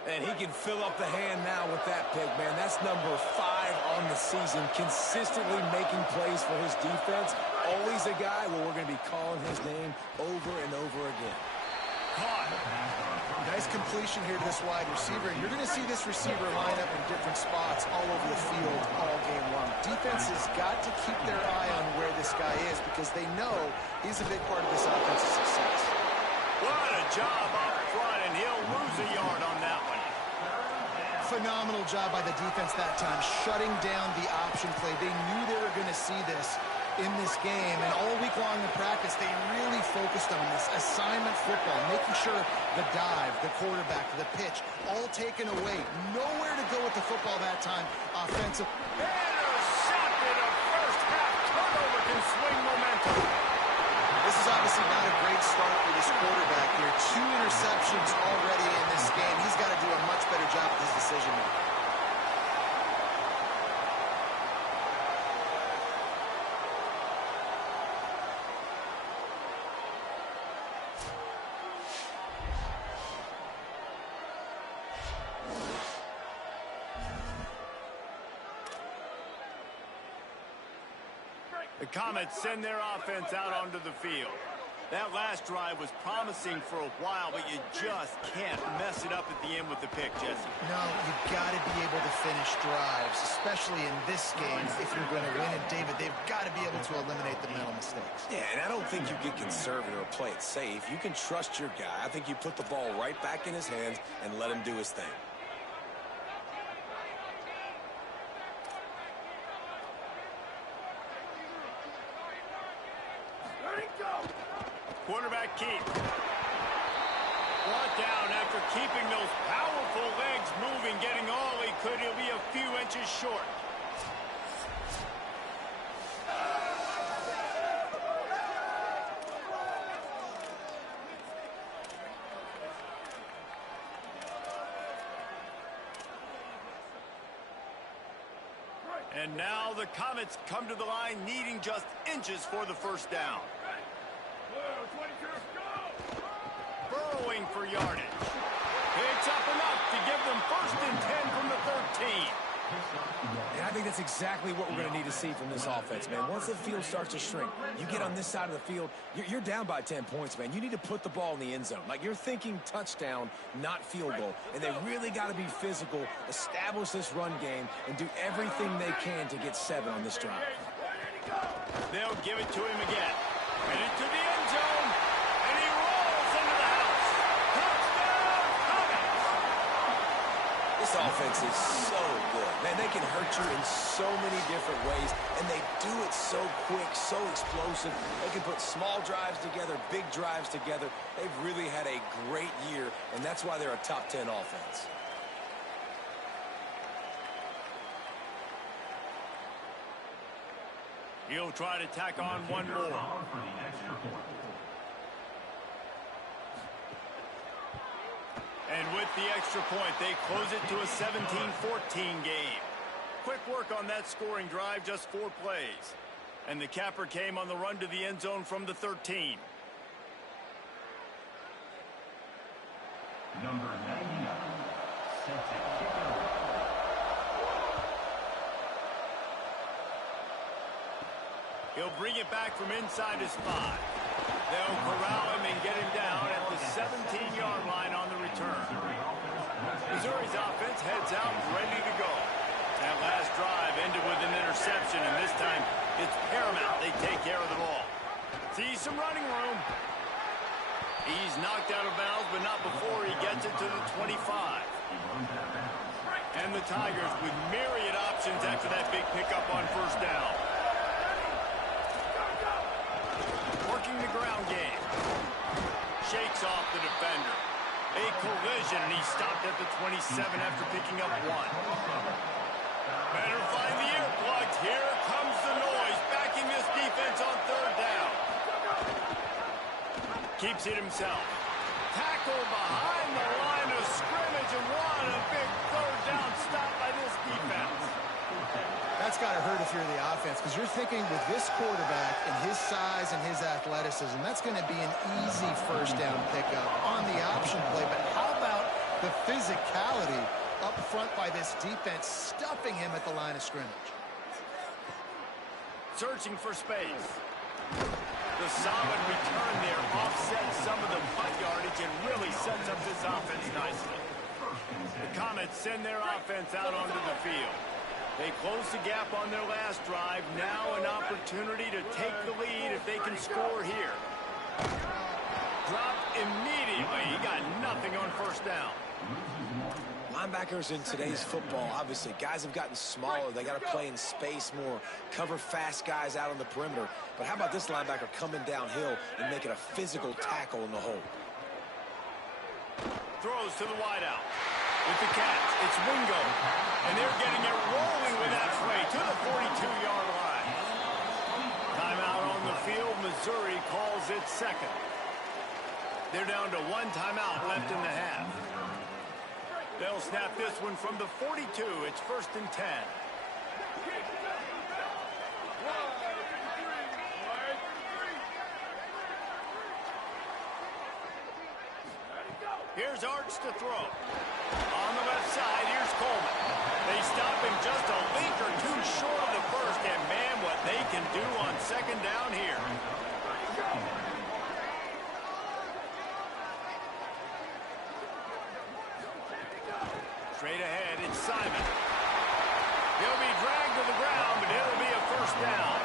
And he can fill up the hand now with that pick, man. That's number 5 on in the season, consistently making plays for his defense. Always a guy where we're going to be calling his name over and over again. Caught. Nice completion here to this wide receiver, and you're going to see this receiver line up in different spots all over the field all game long. Defense has got to keep their eye on where this guy is because they know he's a big part of this offensive success. What a job up front, and he'll lose a yard on that one. Phenomenal job by the defense that time, shutting down the option play. They knew they were going to see this in this game, and all week long in practice, they really focused on this assignment football, making sure the dive, the quarterback, the pitch, all taken away. Nowhere to go with the football that time, offensive. Intercepted. A first half turnover can swing momentum. This is obviously not a great start for this quarterback here. 2 interceptions already in this game. He's got to do a much better job with his decision making. The Comets send their offense out onto the field. That last drive was promising for a while, but you just can't mess it up at the end with the pick, Jesse. No, you got to be able to finish drives, especially in this game if you're going to win. And David, they've got to be able to eliminate the mental mistakes. Yeah, and I don't think you get conservative or play it safe. You can trust your guy. I think you put the ball right back in his hands and let him do his thing. Quarterback keep. Brought down after keeping those powerful legs moving, getting all he could. He'll be a few inches short. And now the Comets come to the line, needing just inches for the first down. Burrowing for yardage. Picks up enough to give them 1st and 10 from the 13. And I think that's exactly what we're going to need to see from this offense, man. Once the field starts to shrink, you get on this side of the field, you're down by 10 points, man. You need to put the ball in the end zone. Like, you're thinking touchdown, not field goal. And they really got to be physical, establish this run game, and do everything they can to get 7 on this drive. They'll give it to him again. Headed to the end zone, and he rolls into the house. Touchdown, Comets! This offense is so good. Man, they can hurt you in so many different ways, and they do it so quick, so explosive. They can put small drives together, big drives together. They've really had a great year, and that's why they're a top 10 offense. He'll try to tack on one more. And with the extra point, they close it to a 17-14 game. Quick work on that scoring drive, just 4 plays. And the capper came on the run to the end zone from the 13. Number 99, set to kick it off. He'll bring it back from inside his 5. They'll corral him and get him down at the 17-yard line on the return. Missouri's offense heads out ready to go. That last drive ended with an interception, and this time it's paramount they take care of the ball. See some running room. He's knocked out of bounds, but not before he gets it to the 25. And the Tigers with myriad options after that big pickup on 1st down. Working the ground game. Shakes off the defender. A collision, and he's stopped at the 27 after picking up 1. Better find the earplugs. Here comes the noise, backing this defense on 3rd down. Keeps it himself. Tackle behind the line of scrimmage, and what a big 3rd down stop by this defense. That's got to hurt if you're the offense, because you're thinking with this quarterback and his size and his athleticism, that's going to be an easy 1st down pickup on the option play. But how about the physicality up front by this defense, stuffing him at the line of scrimmage. Searching for space. The solid return there offsets some of the punt yardage and really sets up this offense nicely. The Comets send their offense out onto the field. They close the gap on their last drive. Now an opportunity to take the lead if they can score here. Dropped immediately. He got nothing on first down. Linebackers in today's football, obviously, guys have gotten smaller. They got to play in space more, cover fast guys out on the perimeter. But how about this linebacker coming downhill and making a physical tackle in the hole? Throws to the wideout. With the catch, it's Wingo. And they're getting it rolling with that play to the 42-yard line. Timeout on the field. Missouri calls it second. They're down to one timeout left in the half. They'll snap this one from the 42. It's 1st and 10. Here's Arch to throw. On the left side, here's Coleman. They stop him just a link or two short of the first, and man, what they can do on second down here. Straight ahead, it's Simon. He'll be dragged to the ground, but it'll be a first down.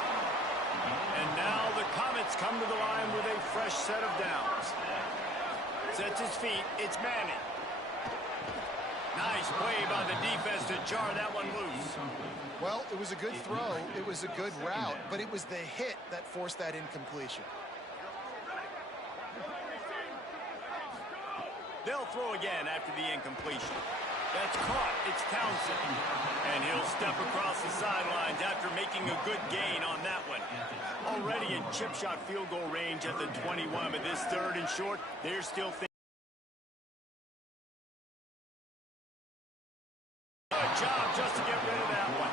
And now the Comets come to the line with a fresh set of downs. Sets his feet, it's Manning. Nice play by the defense to jar that one loose. Well, it was a good throw, it was a good route, but it was the hit that forced that incompletion. They'll throw again after the incompletion. That's caught. It's Townsend. And he'll step across the sidelines after making a good gain on that one. Already in chip shot field goal range at the 21, but this 3rd and short, they're still thinking. Good job just to get rid of that one.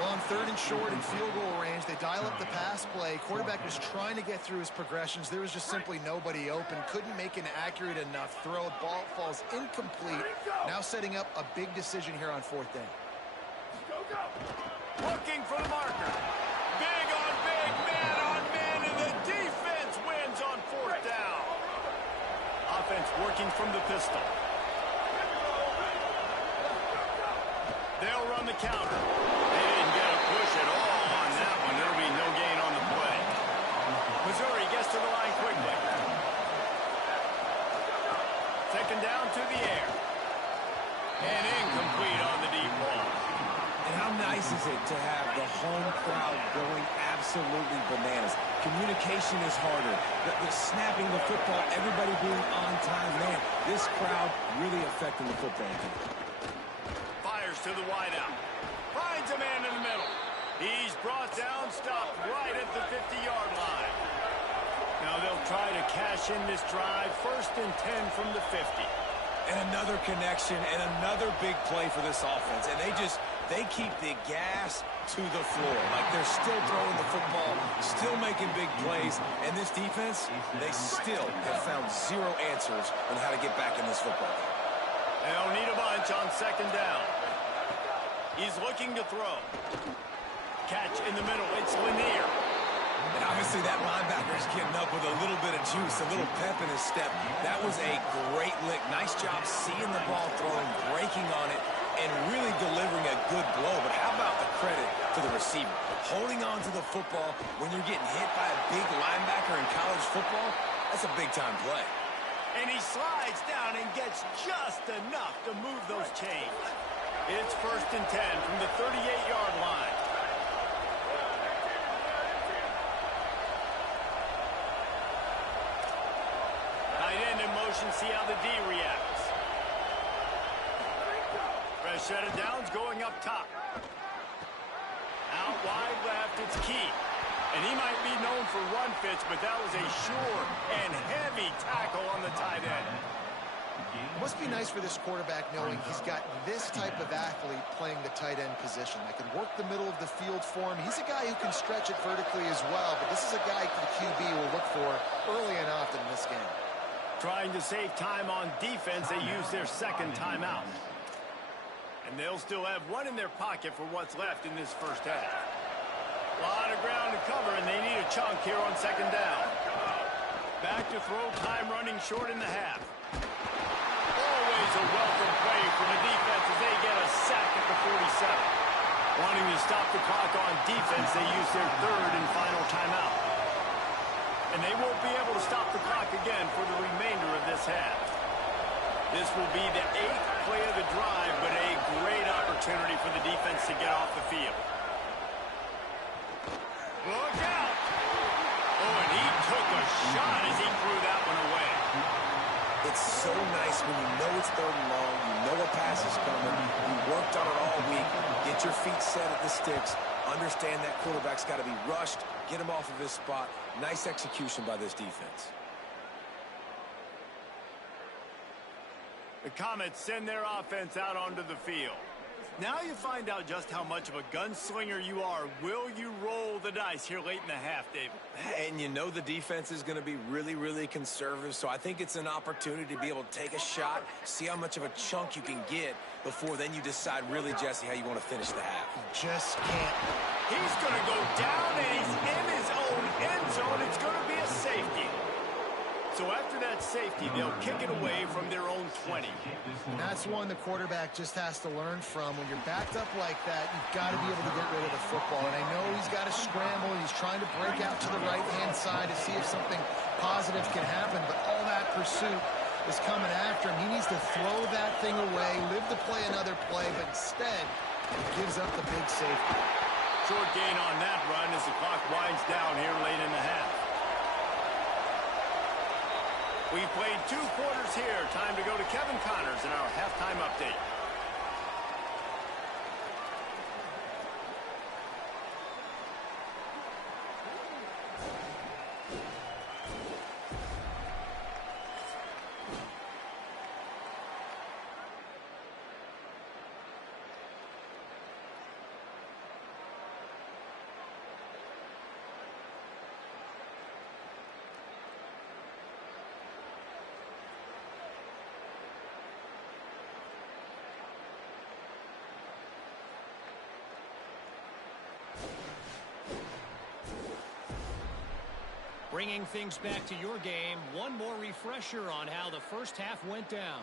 Well, on 3rd and short and field goal range, they dial up the pass play. Quarterback was trying to get through his progressions. There was just simply nobody open. Couldn't make an accurate enough throw. Ball falls incomplete. Now setting up a big decision here on 4th down. Looking for the marker. Big on big, man on man, and the defense wins on 4th down. Offense working from the pistol. They'll run the counter. They didn't get a push at all on that one. There'll be no gain on the play. Missouri gets to the line quickly. 2nd down to the air. And incomplete on the deep ball. And how nice is it to have the home crowd going absolutely bananas? Communication is harder. The snapping the football, everybody being on time. Man, this crowd really affecting the football game. Fires to the wideout. Finds a man in the middle. He's brought down, stopped right at the 50-yard line. Now they'll try to cash in this drive. 1st and 10 from the 50. And another connection and another big play for this offense. And they keep the gas to the floor. Like they're still throwing the football, still making big plays. And this defense, they still have found zero answers on how to get back in this football game. They'll need a bunch on 2nd down. He's looking to throw. Catch in the middle. It's Lanier. And obviously that linebacker is getting up with a little bit of juice, a little pep in his step. That was a great lick. Nice job seeing the ball thrown, breaking on it, and really delivering a good blow. But how about the credit to the receiver? Holding on to the football when you're getting hit by a big linebacker in college football, that's a big-time play. And he slides down and gets just enough to move those chains. It's 1st and 10 from the 38-yard line. Tight end in motion, see how the D reacts. Fresh set of downs going up top. Out wide left, it's Key. And he might be known for run fits, but that was a sure and heavy tackle on the tight end. It must be nice for this quarterback knowing he's got this type of athlete playing the tight end position. That can work the middle of the field for him. He's a guy who can stretch it vertically as well, but this is a guy the QB will look for early and often in this game. Trying to save time on defense, they use their 2nd timeout. And they'll still have one in their pocket for what's left in this first half. A lot of ground to cover, and they need a chunk here on second down. Back to throw, time running short in the half. Always a welcome play from the defense as they get a sack at the 47. Wanting to stop the clock on defense, they use their third and final timeout. And they won't be able to stop the clock again for the remainder of this half. This will be the 8th play of the drive, but a great opportunity for the defense to get off the field. Look out! Oh, and he took a shot as he threw that one away. It's so nice when you know it's third and long, you know a pass is coming, you worked on it all week, get your feet set at the sticks, understand that quarterback's got to be rushed, get him off of his spot. Nice execution by this defense. The Comets send their offense out onto the field. Now you find out just how much of a gunslinger you are. Will you roll the dice here late in the half, David? And you know the defense is going to be really, really conservative, so I think it's an opportunity to be able to take a shot, see how much of a chunk you can get before then you decide really, Jesse, how you want to finish the half. Just can't. He's going to go down, and he's in his own end zone. It's going to be a safety. So after that safety, they'll kick it away from their own 20. And that's one the quarterback just has to learn from. When you're backed up like that, you've got to be able to get rid of the football. And I know he's got to scramble. He's trying to break out to the right-hand side to see if something positive can happen. But all that pursuit is coming after him. He needs to throw that thing away, live to play another play, but instead he gives up the big safety. Short gain on that run as the clock winds down here late in the half. We've played 2 quarters here. Time to go to Kevin Connors in our halftime update. Bringing things back to your game, one more refresher on how the first half went down.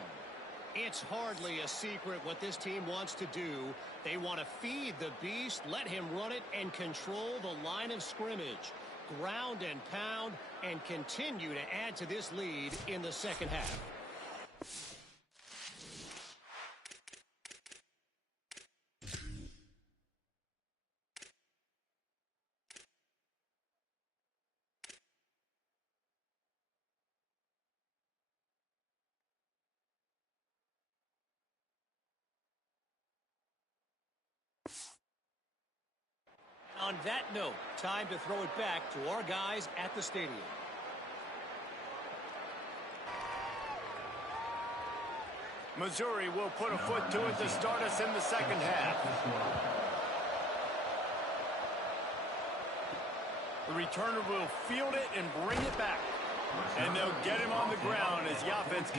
It's hardly a secret what this team wants to do. They want to feed the beast, let him run it, and control the line of scrimmage. Ground and pound, and continue to add to this lead in the second half. On that note, time to throw it back to our guys at the stadium. Missouri will put a foot to it to start us in the second half. The returner will field it and bring it back. And they'll get him on the ground as the offense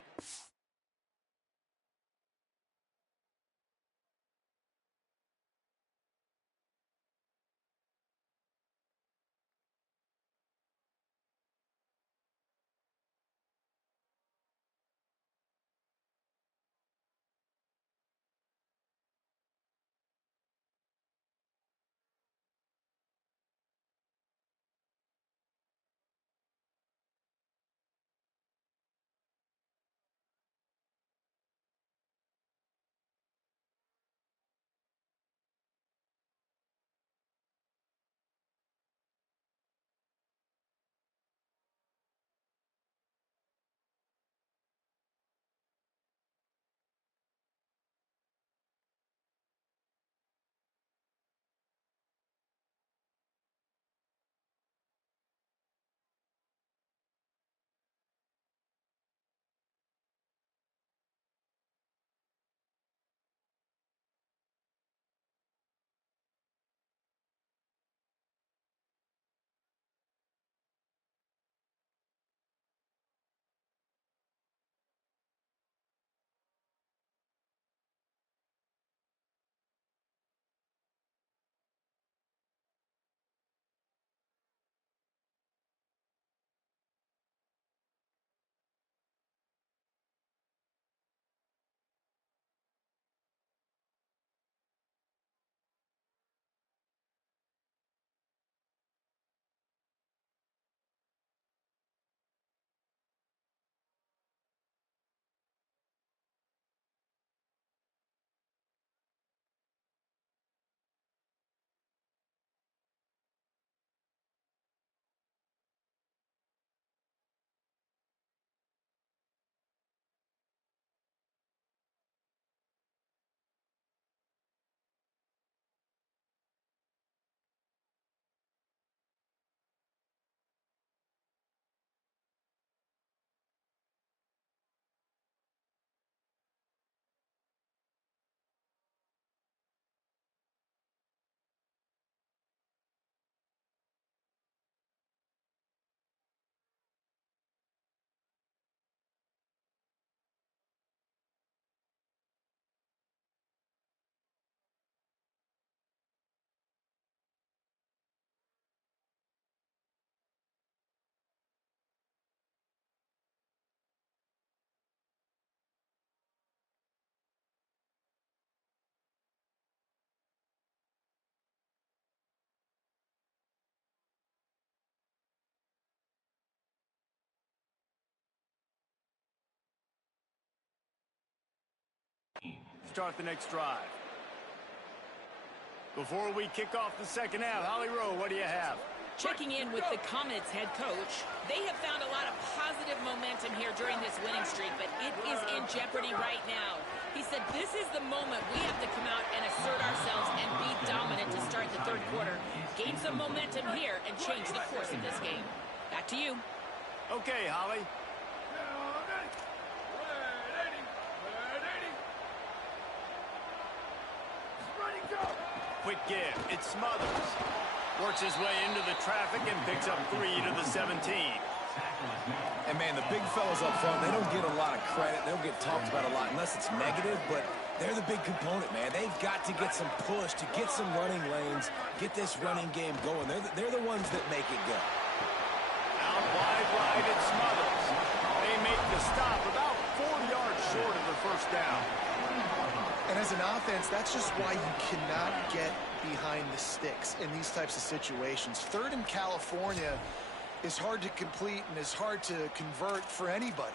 start the next drive. Before we kick off the second half, Holly Rowe, what do you have? Checking in with the Comets head coach. They have found a lot of positive momentum here during this winning streak, but it is in jeopardy right now. He said this is the moment we have to come out and assert ourselves and be dominant to start the third quarter. Gain some momentum here and change the course of this game. Back to you. Okay, Holly. Quick give. It's Smothers. Works his way into the traffic and picks up 3 to the 17. And, man, the big fellas up front, they don't get a lot of credit. They don't get talked about a lot unless it's negative, but they're the big component, man. They've got to get some push, to get some running lanes, get this running game going. They're the ones that make it go. Out wide right, it's Smothers. They make the stop about 4 yards short of the first down. And as an offense, that's just why you cannot get behind the sticks in these types of situations. Third in California is hard to complete and is hard to convert for anybody.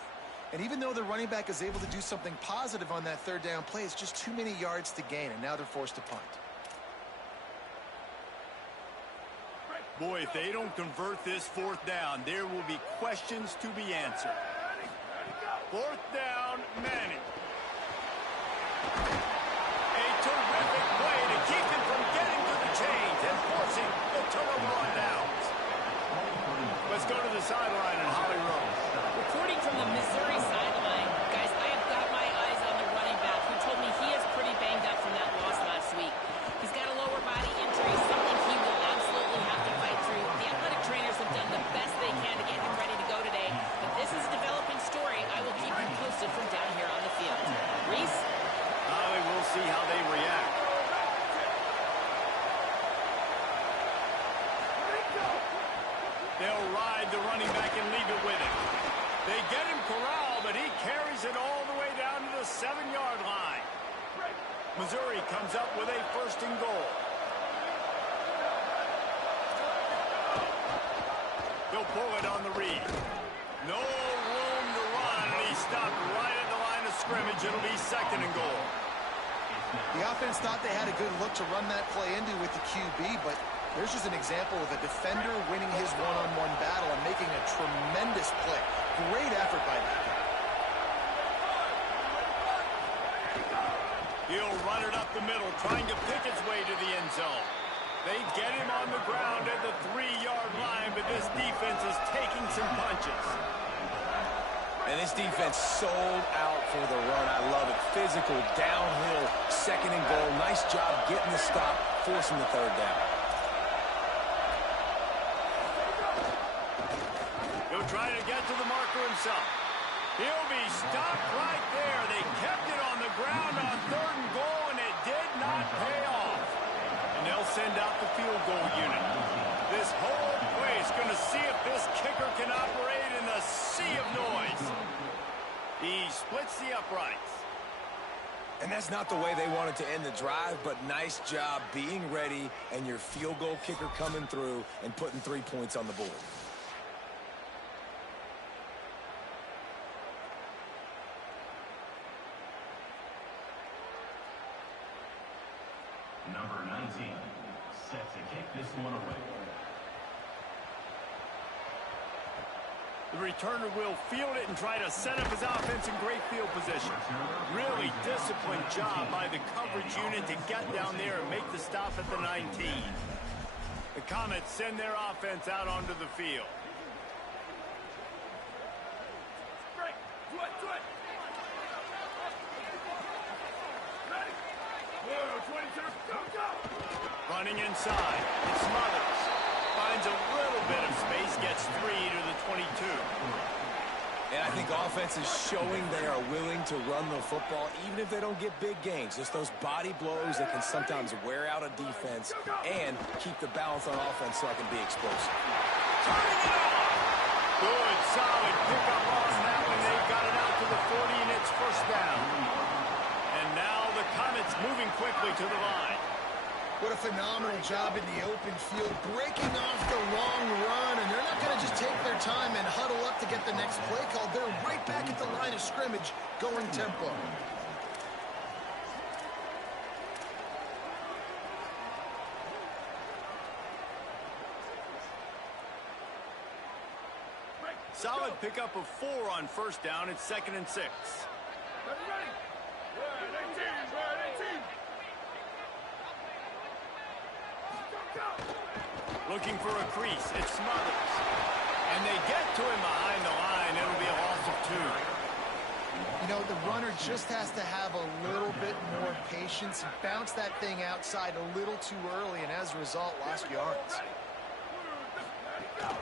And even though the running back is able to do something positive on that third down play, it's just too many yards to gain, and now they're forced to punt. Boy, if they don't convert this fourth down, there will be questions to be answered. Fourth down, Manning. A terrific play to keep him from getting to the chains and forcing the turnover on downs. Let's go to the sideline and Holly Rowe. Reporting from the Missouri sideline, guys, I have got my eyes on the running back who told me he is pretty banged up from that loss last week. He's got a lower body injury, something he will absolutely have to fight through. The athletic trainers have done the best they can to get him ready to go today, but this is a developing story. I will keep you posted from down here on the field. Reese? Holly, we'll see how they react. They'll ride the running back and leave it with him. They get him corralled, but he carries it all the way down to the 7-yard line. Missouri comes up with a first and goal. They'll pull it on the read. No room to run, and he stopped right at the line of scrimmage. It'll be second and goal. The offense thought they had a good look to run that play into with the QB, but there's just an example of a defender winning his one-on-one battle and making a tremendous play. Great effort by that guy. He'll run it up the middle, trying to pick its way to the end zone. They get him on the ground at the 3-yard line, but this defense is taking some punches. And this defense sold out for the run. I love it. Physical, downhill, second and goal. Nice job getting the stop, forcing the third down. He'll try to get to the marker himself. He'll be stopped right there. They kept it on the ground on third and goal, and it did not pay off. And they'll send out the field goal unit. This whole place going to see if this kicker can operate in the sea of noise. He splits the uprights. And that's not the way they wanted to end the drive, but nice job being ready and your field goal kicker coming through and putting 3 points on the board. Number 19, set to kick this one away. The returner will field it and try to set up his offense in great field position. Really disciplined job by the coverage unit to get down there and make the stop at the 19. The Comets send their offense out onto the field. Running inside, it's Smothers. Finds a little bit of space, gets 3 to the 22. And I think offense is showing they are willing to run the football, even if they don't get big gains. Just those body blows that can sometimes wear out a defense and keep the balance on offense so I can be explosive. Turning it off! Good, solid pickup on that one. They've got it out to the 40, and it's first down. And now the Comets moving quickly to the line. What a phenomenal job in the open field, breaking off the long run, and they're not going to just take their time and huddle up to get the next play called. They're right back at the line of scrimmage, going tempo. Solid pickup of 4 on first down. It's 2nd and 6. Ready, ready. Red 18, red 18. Go, go. Looking for a crease. It's Smothers. And they get to him behind the line. It'll be a loss of 2. You know, the runner just has to have a little bit more patience. He bounced that thing outside a little too early, and as a result, lost yards.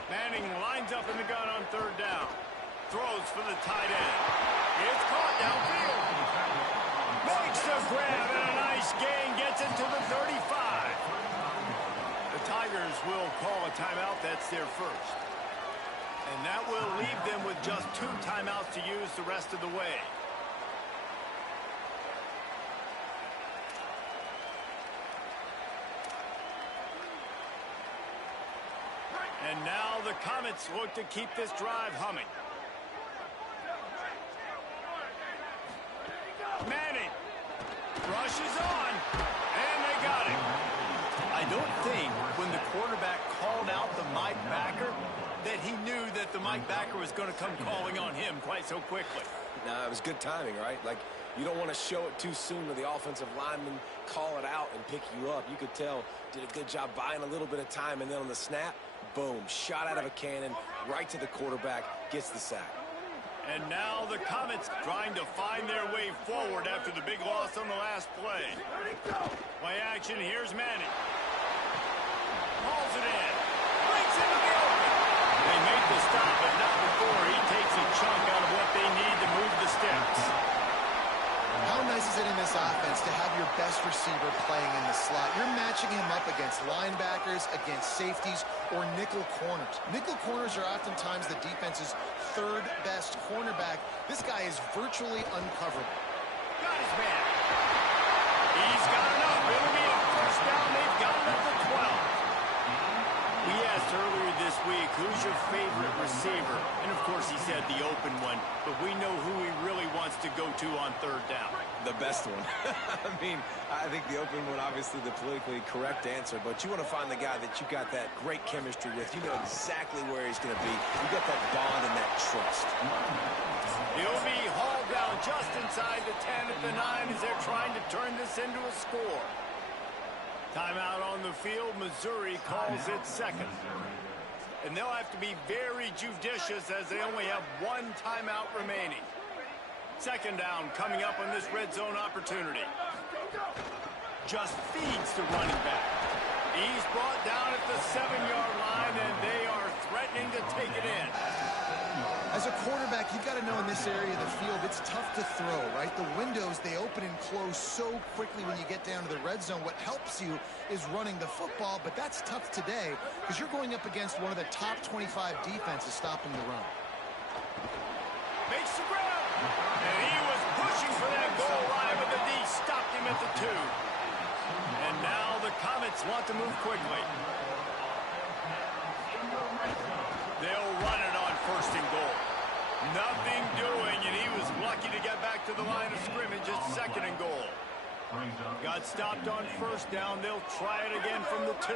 Manning lines up in the gun on 3rd down. Throws for the tight end. It's caught downfield. Makes the grab, and a nice gain. Gets it to the 35. The Tigers will call a timeout. That's their first. And that will leave them with just 2 timeouts to use the rest of the way. And now the Comets look to keep this drive humming. Manning rushes on, and they got him. I don't think when the quarterback called out the Mike backer that he knew that the Mike backer was going to come calling on him quite so quickly. No, it was good timing, right? Like, you don't want to show it too soon to the offensive lineman, call it out, and pick you up. You could tell, did a good job buying a little bit of time, and then on the snap, boom, shot out of a cannon, right to the quarterback, gets the sack. And now the Comets trying to find their way forward after the big loss on the last play. Play action, here's Manning. Hauls it in. Breaks into the open. They make the stop, but not before he takes a chunk out of what they need to move the steps. How nice is it in this offense to have your best receiver playing in the slot? You're matching him up against linebackers, against safeties, or nickel corners. Nickel corners are oftentimes the defense's 3rd best cornerback. This guy is virtually uncoverable. Got his man. He's got enough. It'll be a first down. They've got it up to 12. We asked earlier this week, who's your favorite receiver? And, of course, he said the open one. But we know who he really wants to go to on 3rd down. The best one. I mean, I think the open one, obviously the politically correct answer, but you want to find the guy that you got that great chemistry with. You know exactly where he's going to be. You got that bond and that trust. He'll be hauled down just inside the 10 at the 9 as they're trying to turn this into a score. Timeout on the field. Missouri calls it 2nd. And they'll have to be very judicious as they only have 1 timeout remaining. 2nd down coming up on this red zone opportunity. Just feeds the running back. He's brought down at the 7-yard line, and they are threatening to take it in. As a quarterback, you've got to know in this area of the field, it's tough to throw, right? The windows, they open and close so quickly when you get down to the red zone. What helps you is running the football, but that's tough today because you're going up against one of the top 25 defenses stopping the run. Makes the grab. And he was pushing for that goal line, but the D stopped him at the 2. And now the Comets want to move quickly. They'll run it on 1st and goal. Nothing doing, and he was lucky to get back to the line of scrimmage at 2nd and goal. Got stopped on 1st down. They'll try it again from the 2.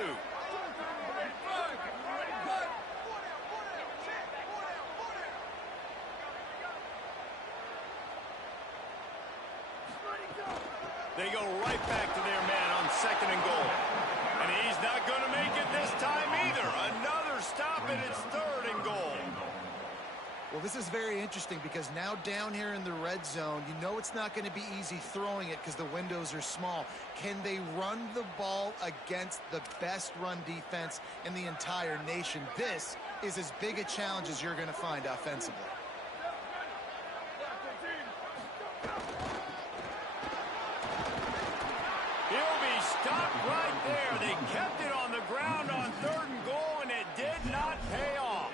They go right back to their man on 2nd and goal. And he's not going to make it this time either. Another stop, and it's 3rd and goal. Well, this is very interesting because now down here in the red zone, you know it's not going to be easy throwing it because the windows are small. Can they run the ball against the best run defense in the entire nation? This is as big a challenge as you're going to find offensively. He'll be stopped right there. They kept it on the ground on 3rd and goal, and it did not pay off.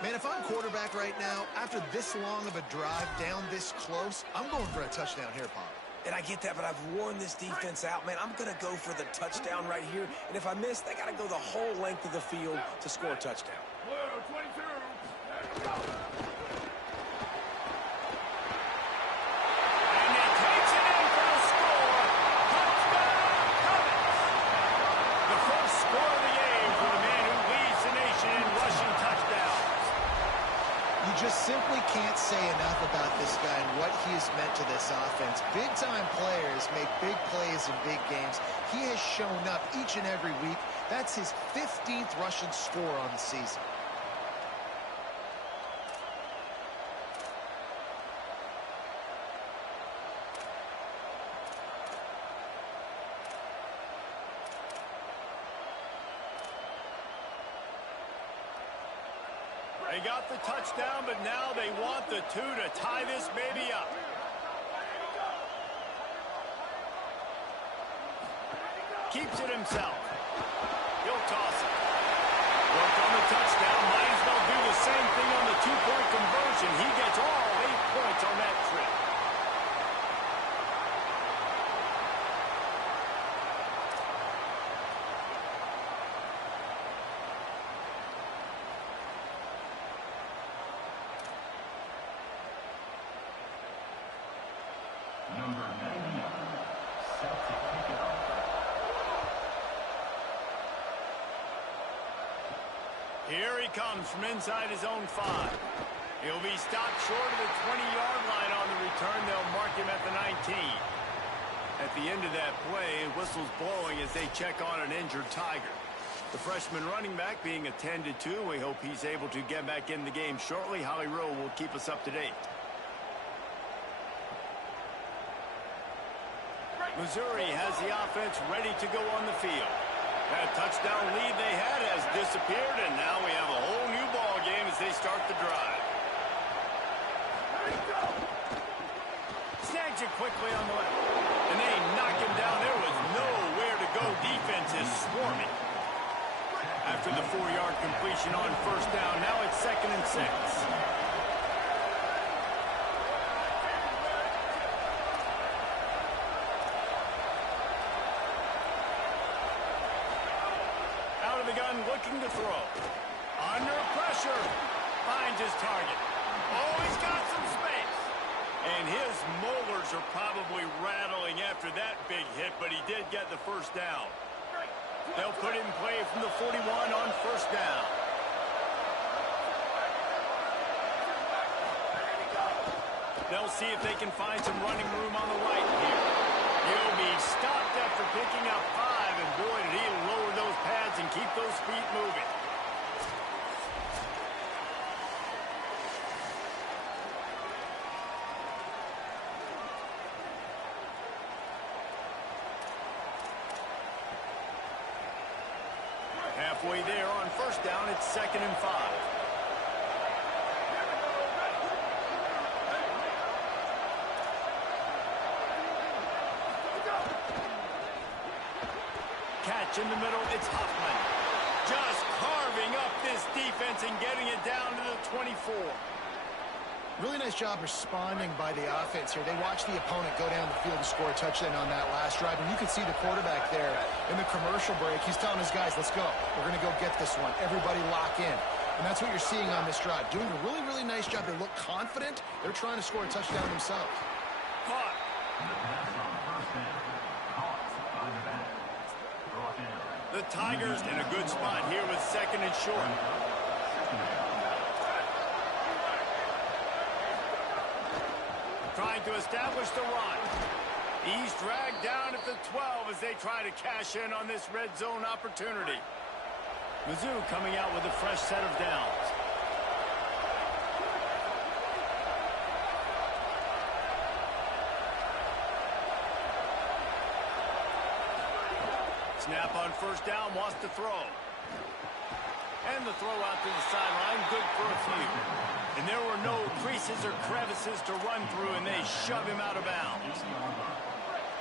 Man, if I'm quarterback right now, after this long of a drive down this close, I'm going for a touchdown here, Pop. And I get that, but I've worn this defense out, man. I'm going to go for the touchdown right here. And if I miss, they got to go the whole length of the field to score a touchdown. Blue 22. Let's go. And he takes it in for the score. Touchdown, Comets. The first score of the game for the man who leads the nation in rushing touchdowns. just simply can't say enough about this guy and what he has meant to this offense. Big-time players make big plays in big games. He has shown up each and every week. That's his 15th rushing score on the season. They got the touchdown, but now they want the 2 to tie this baby up. Keeps it himself. He'll toss it. Worked on the touchdown. Might as well do the same thing on the 2-point conversion. He gets all 8 points on that trip. Number 99, set to kick it off. Here he comes from inside his own 5. He'll be stopped short of the 20-yard line on the return. They'll mark him at the 19. At the end of that play, whistle's blowing as they check on an injured Tiger. The freshman running back being attended to. We hope he's able to get back in the game shortly. Holly Rowe will keep us up to date. Missouri has the offense ready to go on the field. That touchdown lead they had has disappeared, and now we have a whole new ball game as they start the drive. Snags it quickly on the left, and they knock him down. There was nowhere to go. Defense is swarming. After the 4-yard completion on first down, now it's 2nd and 6. The gun looking to throw. Under pressure. Finds his target. Oh, he's got some space. And his molars are probably rattling after that big hit, but he did get the first down. They'll put it in play from the 41 on first down. They'll see if they can find some running room on the right here. He'll be stopped after picking up 5, and boy, did he lower those pads and keep those feet moving. Halfway there on first down, it's 2nd and 5. Catch in the middle, it's Huffman. Just carving up this defense and getting it down to the 24. Really nice job responding by the offense here. They watched the opponent go down the field and score a touchdown on that last drive. And you can see the quarterback there in the commercial break. He's telling his guys, let's go. We're going to go get this one. Everybody lock in. And that's what you're seeing on this drive. Doing a really, really nice job. They look confident. They're trying to score a touchdown themselves. Caught. The Tigers in a good spot here with 2nd and short. Trying to establish the run. He's dragged down at the 12 as they try to cash in on this red zone opportunity. Mizzou coming out with a fresh set of downs. Snap on first down, wants to throw. And the throw out to the sideline, good for a few. And there were no creases or crevices to run through, and they shove him out of bounds.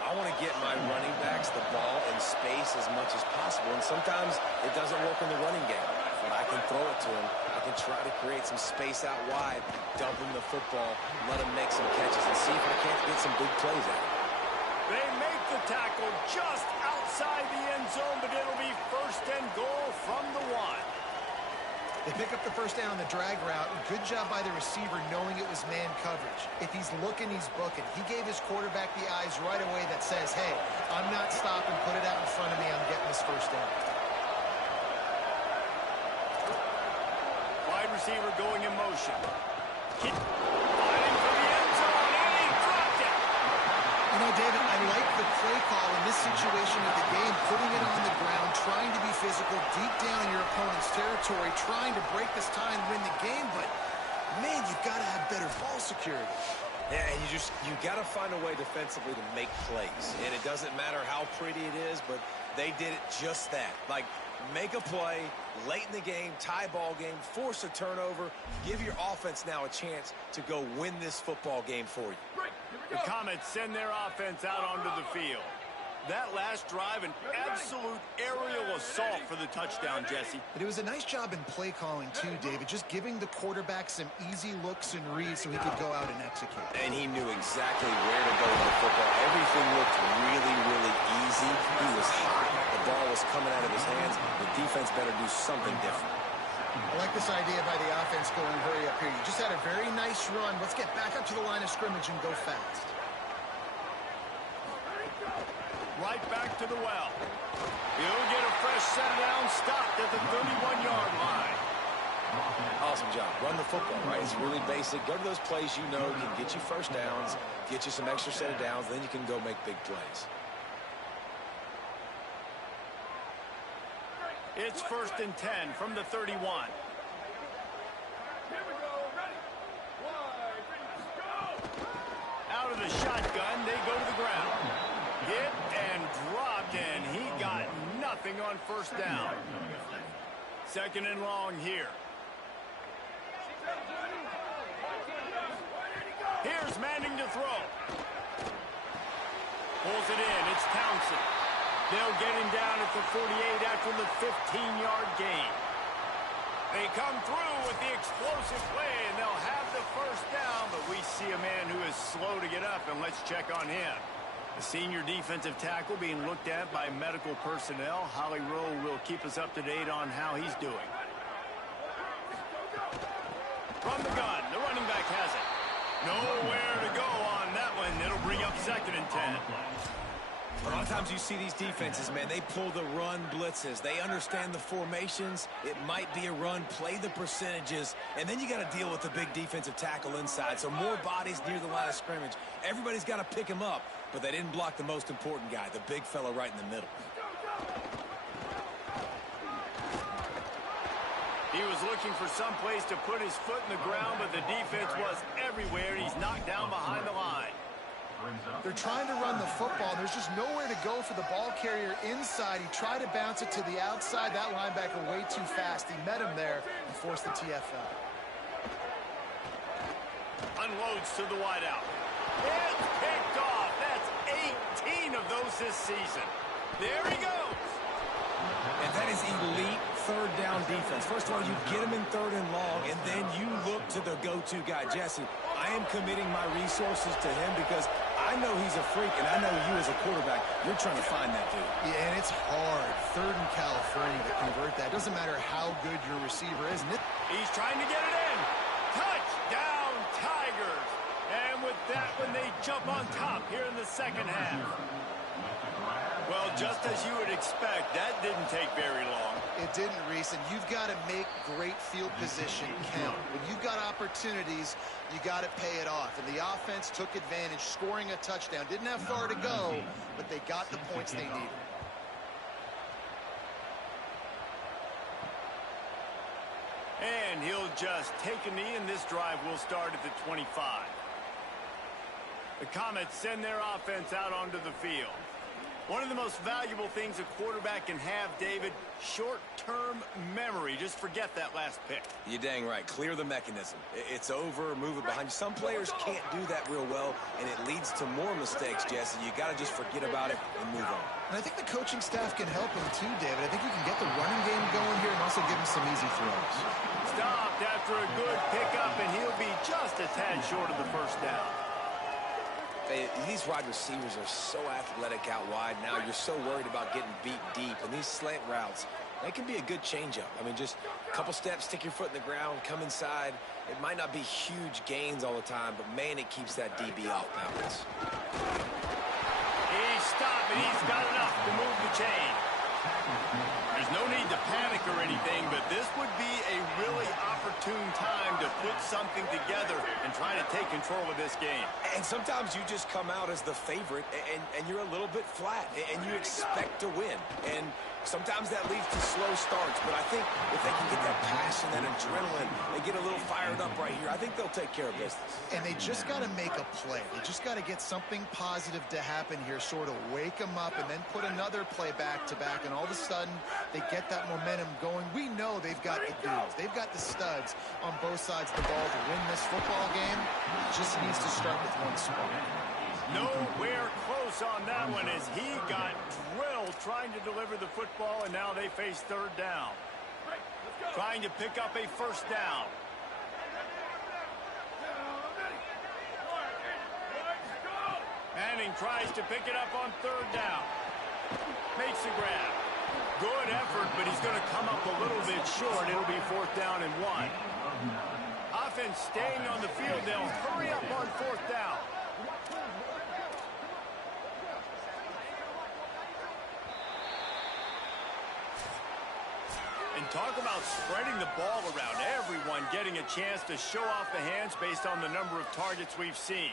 I want to get my running backs the ball in space as much as possible, and sometimes it doesn't work in the running game. But I can throw it to him. I can try to create some space out wide, dump him the football, let him make some catches, and see if I can't get some big plays out of it. They make the tackle just outside the end zone, but it'll be 1st and goal from the 1. They pick up the first down on the drag route. Good job by the receiver knowing it was man coverage. If he's looking, he's booking. He gave his quarterback the eyes right away that says, hey, I'm not stopping. Put it out in front of me. I'm getting this first down. Wide receiver going in motion. Fighting for the end zone, and he dropped it. You know, David, I like the play call in this situation of the game, putting it on the ground, trying to be physical, deep down in your opponent's territory, trying to break this tie and win the game, but, man, you've got to have better ball security. Yeah, and you got to find a way defensively to make plays. And it doesn't matter how pretty it is, but they did it just that. Like, make a play late in the game, tie ball game, force a turnover, give your offense now a chance to go win this football game for you. The Comets send their offense out onto the field. That last drive, an absolute aerial assault for the touchdown, Jesse. But it was a nice job in play calling, too, David, just giving the quarterback some easy looks and reads so he could go out and execute. And he knew exactly where to go with the football. Everything looked really, really easy. He was hot. The ball was coming out of his hands. The defense better do something different. I like this idea by the offense going hurry up here. You just had a very nice run. Let's get back up to the line of scrimmage and go fast. Right back to the well. He'll get a fresh set down, stopped at the 31-yard line. Awesome job. Run the football, right? It's really basic. Go to those plays you know can get you first downs, get you some extra set of downs, then you can go make big plays. It's 1st and 10 from the 31. Here we go. Ready? 1, 2, go! Out of the shotgun, they go to the ground. Hit and dropped, and he got nothing on first down. 2nd and long here. Here's Manning to throw. Pulls it in. It's Townsend. They'll get him down at the 48 after the 15-yard gain. They come through with the explosive play, and they'll have the first down, but we see a man who is slow to get up, and let's check on him. The senior defensive tackle being looked at by medical personnel. Holly Rowe will keep us up to date on how he's doing. From the gun, the running back has it. Nowhere to go on that one. It'll bring up 2nd and 10. A lot of times you see these defenses, man, they pull the run blitzes. They understand the formations. It might be a run, play the percentages, and then you got to deal with the big defensive tackle inside. So more bodies near the line of scrimmage. Everybody's got to pick him up, but they didn't block the most important guy, the big fella right in the middle. He was looking for some place to put his foot in the ground, but the defense was everywhere. He's knocked down behind the line. They're trying to run the football. There's just nowhere to go for the ball carrier inside. He tried to bounce it to the outside. That linebacker way too fast. He met him there and forced the TFL. Unloads to the wideout. It's picked off. That's 18 of those this season. There he goes. And that is elite third down defense. First of all, you get him in 3rd and long, and then you look to the go-to guy. Jesse, I am committing my resources to him because I know he's a freak, and I know you as a quarterback, you're trying to find that dude. Yeah, and it's hard. 3rd in California to convert that. Doesn't matter how good your receiver is. He's trying to get it in. Touchdown, Tigers. And with that one, they jump on top here in the 2nd half. Well, just as you would expect, that didn't take very long. It didn't, Reese, and you've got to make great field position count. When you've got opportunities, you got to pay it off. And the offense took advantage, scoring a touchdown. Didn't have far to go, but they got the points they needed. And he'll just take a knee, and this drive will start at the 25. The Comets send their offense out onto the field. One of the most valuable things a quarterback can have, David, short-term memory. Just forget that last pick. You're dang right. Clear the mechanism. It's over, move it behind you. Some players can't do that real well, and it leads to more mistakes, Jesse. You got to just forget about it and move on. And I think the coaching staff can help him too, David. I think you can get the running game going here and also give him some easy throws. Stopped after a good pickup, and he'll be just a tad short of the first down. These wide receivers are so athletic out wide now. You're so worried about getting beat deep. And these slant routes, they can be a good changeup. I mean, just a couple steps, stick your foot in the ground, come inside. It might not be huge gains all the time, but, man, it keeps that DB off balance. He's stopped, and he's got enough to move the chain. There's no need to panic or anything, but this would be a really opportune opportune time to put something together and try to take control of this game. And sometimes you just come out as the favorite, and you're a little bit flat, and you expect to win. And sometimes that leads to slow starts. But I think if they can get that passion, that adrenaline, they get a little fired up right here, I think they'll take care of business. And they just got to make a play. They just got to get something positive to happen here, sort of wake them up, and then put another play back-to-back, and all of a sudden they get that momentum going. We know they've got the dudes. They've got the studs on both sides of the ball to win this football game. It just needs to start with one spark. Nowhere close on that one as he got drilled trying to deliver the football, and now they face third down. Trying to pick up a first down. Manning tries to pick it up on third down. Makes the grab. Good effort, but he's going to come up a little bit short. It'll be fourth down and 1. Offense staying on the field. They'll hurry up on fourth down. And talk about spreading the ball around. Everyone getting a chance to show off the hands based on the number of targets we've seen.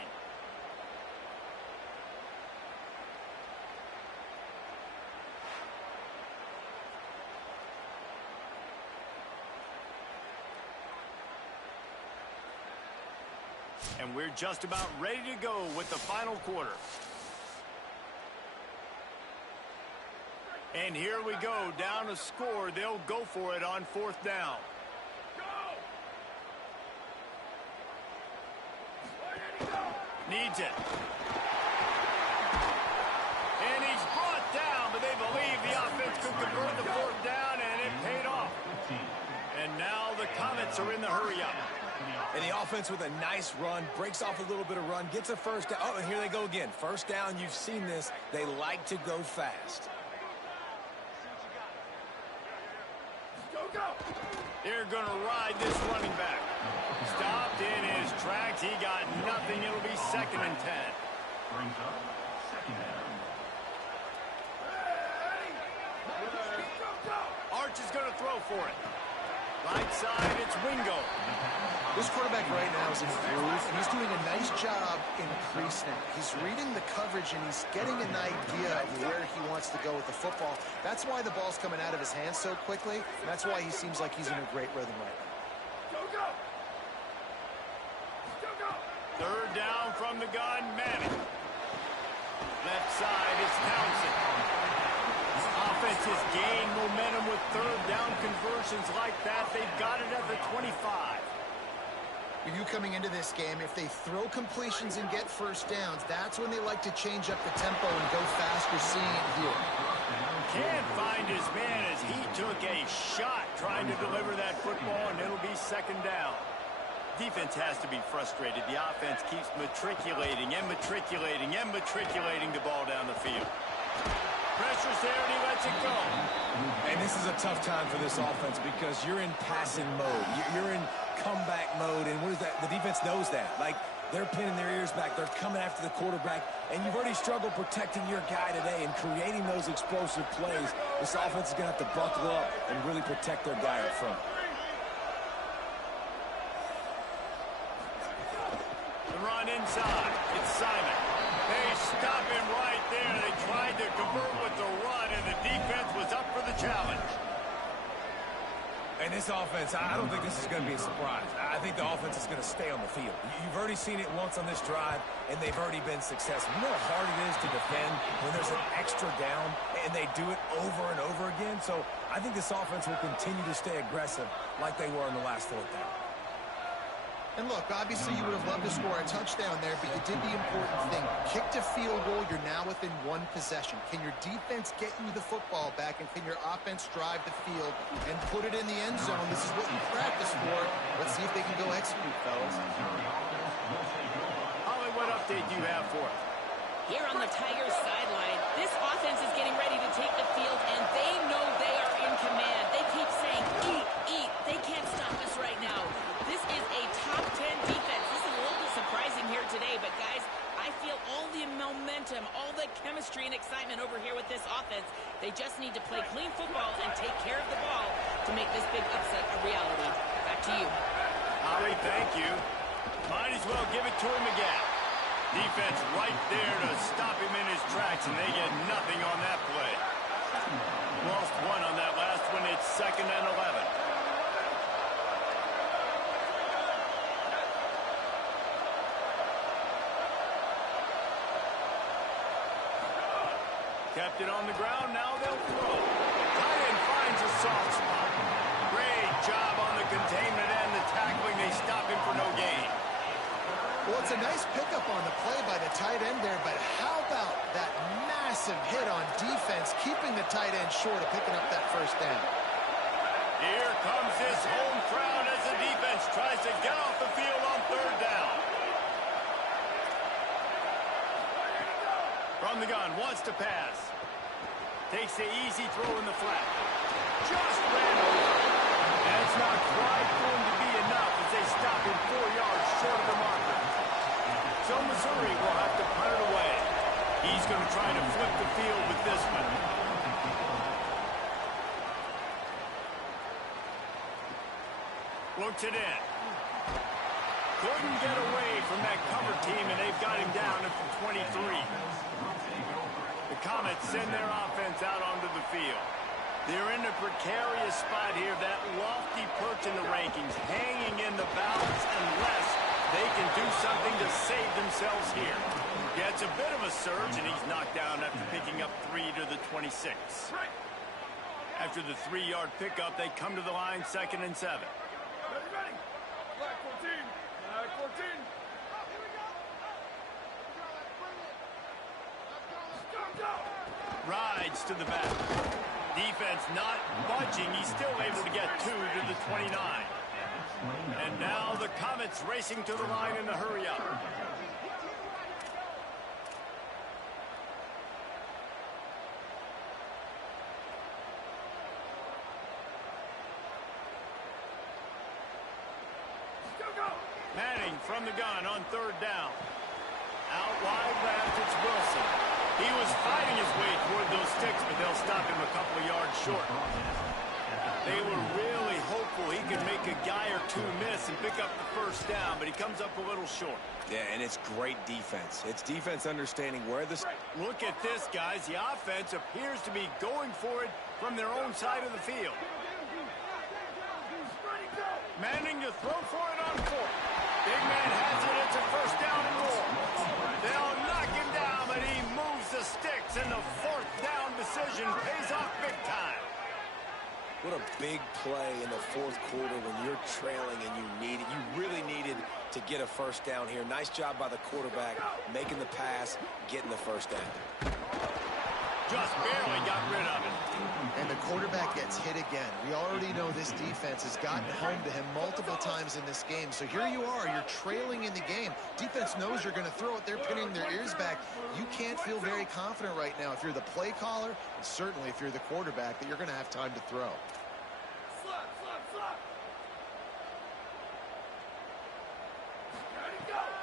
And we're just about ready to go with the final quarter. And here we go, down a score. They'll go for it on fourth down. Needs it. And he's brought down, but they believe the offense could convert the fourth down, and it paid off. And now the Comets are in the hurry-up. And the offense with a nice run, breaks off a little bit of run, gets a first down. Oh, and here they go again. First down, you've seen this. They like to go fast. They're going to ride this running back. Stopped in his tracks. He got nothing. It'll be 2nd and 10. Brings up second down. Arch is going to throw for it. Right side, it's Wingo. This quarterback right now is in a groove, and he's doing a nice job in pre-snap. He's reading the coverage, and he's getting an idea of where he wants to go with the football. That's why the ball's coming out of his hands so quickly, and that's why he seems like he's in a great rhythm right now. Third down from the gun, Manning. Left side, it's Townsend. Offense has gained momentum with third down conversions like that. They've got it at the 25. You coming into this game, if they throw completions and get first downs, that's when they like to change up the tempo and go faster, seeing it here. Can't find his man as he took a shot trying to deliver that football, and it'll be 2nd down. Defense has to be frustrated. The offense keeps matriculating and matriculating and matriculating the ball down the field. Pressure's there, and he lets it go. And this is a tough time for this offense because you're in passing mode. You're in comeback mode, and what is that? The defense knows that. Like, they're pinning their ears back. They're coming after the quarterback, and you've already struggled protecting your guy today and creating those explosive plays. This offense is going to have to buckle up and really protect their guy up front. The run inside. It's Simon. They stop him right there. They tried to convert with the run, and the defense was up for the challenge. And this offense, I don't think this is going to be a surprise. I think the offense is going to stay on the field. You've already seen it once on this drive, and they've already been successful. You know how hard it is to defend when there's an extra down, and they do it over and over again. So I think this offense will continue to stay aggressive like they were in the last fourth down. And look, obviously you would have loved to score a touchdown there, but you did the important thing. Kicked a field goal, you're now within one possession. Can your defense get you the football back, and can your offense drive the field and put it in the end zone? This is what you practice for. Let's see if they can go execute, fellas. Holly, what update do you have for us? Here on the Tigers sideline, this offense is getting ready to take the field, and they know they are in command. They keep saying, eat, eat. They can't stop us right now. This is a top 10 defense. This is a little bit surprising here today, but guys, I feel all the momentum, all the chemistry and excitement over here with this offense. They just need to play clean football and take care of the ball to make this big upset a reality. Back to you. Holly, thank you. Might as well give it to him again. Defense right there to stop him in his tracks, and they get nothing on that play. Lost one on that last one. It's 2nd and 11. Kept it on the ground. Now they'll throw. Tight end finds a soft spot. Great job on the containment and the tackling. They stop him for no gain. Well, it's a nice pickup on the play by the tight end there, but how about that massive hit on defense, keeping the tight end short of picking up that first down? Here comes this home crowd as the defense tries to get off the field on 3rd down. From the gun, wants to pass. Takes the easy throw in the flat. Just ran over. And it's not quite going to be enough as they stop him 4 yards short of the marker. So Missouri will have to punt it away. He's going to try to flip the field with this one. Looks it in. Couldn't get away from that cover team, and they've got him down at the 23. The Comets send their offense out onto the field. They're in a precarious spot here, that lofty perch in the rankings, hanging in the balance unless they can do something to save themselves here. Yeah, it's a bit of a surge, and he's knocked down after picking up 3 to the 26. After the 3-yard pickup, they come to the line, 2nd and 7. Ready. Black 14. Black 14. Rides to the back. Defense not budging. He's still able to get 2 to the 29. And now the Comets racing to the line in the hurry up. Manning from the gun on 3rd down. Out wide left, it's Wilson. He was fighting his way toward those sticks, but they'll stop him a couple of yards short. They were really hopeful he could make a guy or two miss and pick up the first down, but he comes up a little short. Yeah, and it's great defense. It's defense understanding where the... Look at this, guys. The offense appears to be going for it from their own side of the field. Manning to throw for it on 4th. Big man has it. It's a first down and more. They'll knock him down, but he moves the sticks, and the 4th down decision pays off big time. What a big play in the 4th quarter when you're trailing and you really needed to get a first down here. Nice job by the quarterback, making the pass, getting the first down. Just barely got rid of it. And the quarterback gets hit again. We already know this defense has gotten home to him multiple times in this game. So here you are, you're trailing in the game. Defense knows you're going to throw it. They're pinning their ears back. You can't feel very confident right now if you're the play caller, and certainly if you're the quarterback, that you're going to have time to throw.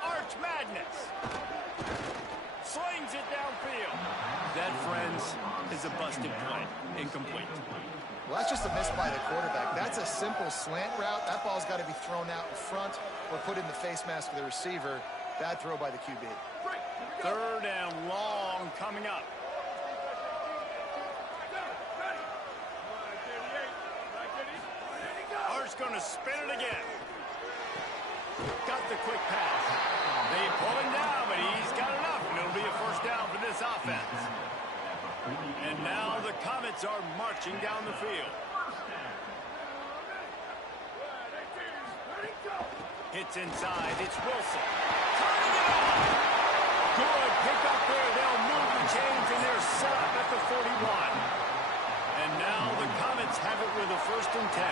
Arch Madness. Slings it downfield. That, friends, is a busted play. Incomplete. Well, that's just a miss by the quarterback. That's a simple slant route. That ball's got to be thrown out in front or put in the face mask of the receiver. Bad throw by the QB. 3rd and long coming up. Arch going to spin it again. Got the quick pass. They pull him down, but he's got enough, and it'll be a first down for this offense. And now the Comets are marching down the field. Hits inside. It's Wilson. Turning it on. Good pick up there. They'll move the chains, and they're set up at the 41. And now the Comets have it with a 1st and 10.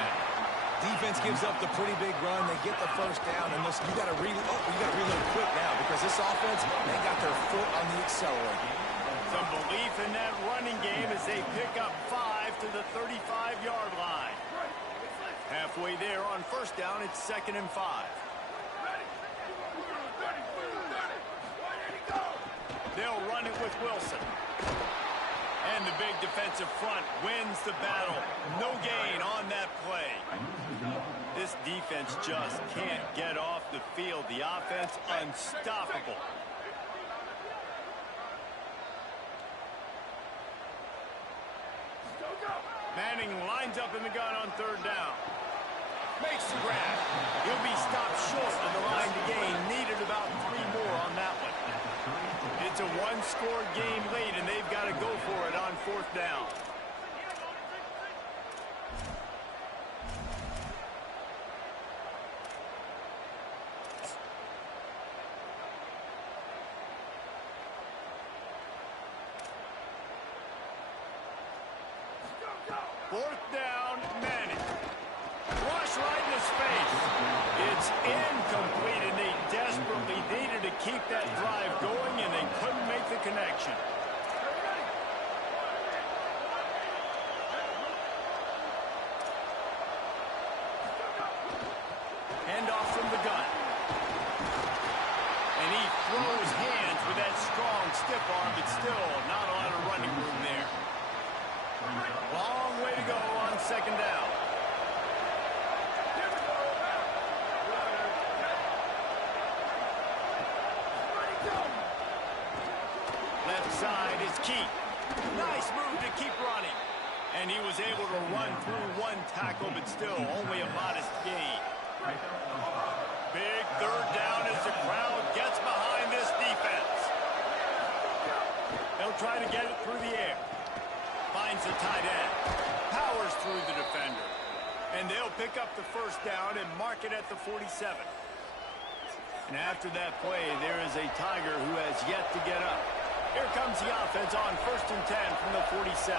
Defense gives up the pretty big run. They get the first down, and listen, you got to reload quick now because this offense, they got their foot on the accelerator. Some belief in that running game as they pick up 5 to the 35-yard line. Halfway there on 1st down, it's 2nd and 5. They'll run it with Wilson. And And the big defensive front wins the battle. No gain on that play. This defense just can't get off the field. The offense unstoppable. Manning lines up in the gun on third down. Makes the grab. He'll be stopped short of the line to gain. Needed about 3 more on that one. It's a one-score game late, and they've got to go for it on fourth down. Fourth down, Manning. Rush right in his face. It's incomplete, and they desperately needed to keep that drive going, and they couldn't make the connection. Handoff from the gun. And he throws hands with that strong, stiff arm, but still not a lot of running room there. Long way to go on second down. Left side is key. Nice move to keep running. And he was able to run through one tackle, but still only a modest gain. Big third down as the crowd gets behind this defense. They'll try to get it through the air. Finds the tight end. Powers through the defender. And they'll pick up the first down and mark it at the 47. And after that play, there is a Tiger who has yet to get up. Here comes the offense on 1st and 10 from the 47.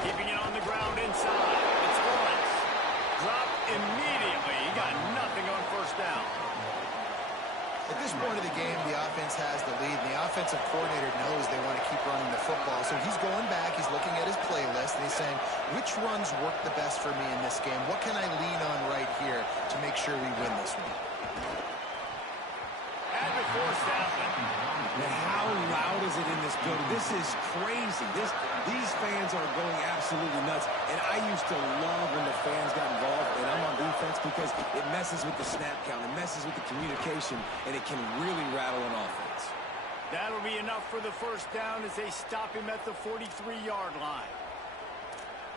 Keeping it on the ground inside. It's Lawrence. Dropped immediately. He got nothing on first down. At this point of the game, the offense has the lead, and the offensive coordinator knows they want to keep running the football. So he's going back, he's looking at his playlist, and he's saying, which runs work the best for me in this game? What can I lean on right here to make sure we win this one? And to force that one. Man, how loud is it in this building? This is crazy. These fans are going absolutely nuts. And I used to love when the fans got involved, and I'm on defense, because it messes with the snap count, it messes with the communication, and it can really rattle an offense. That'll be enough for the first down as they stop him at the 43-yard line.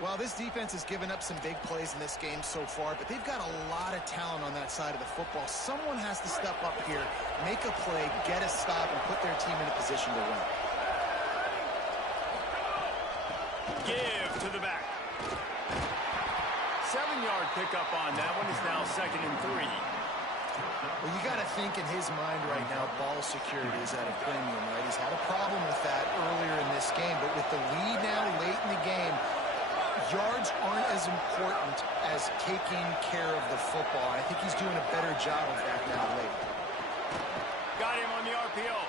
Well, this defense has given up some big plays in this game so far, but they've got a lot of talent on that side of the football. Someone has to step up here, make a play, get a stop, and put their team in a position to win. Give to the back. 7-yard pickup on that one. Is now 2nd and 3. Well, you got to think in his mind right now, ball security is at a premium, right? He's had a problem with that earlier in this game, but with the lead now late in the game, yards aren't as important as taking care of the football. I think he's doing a better job of that now late. Got him on the RPO.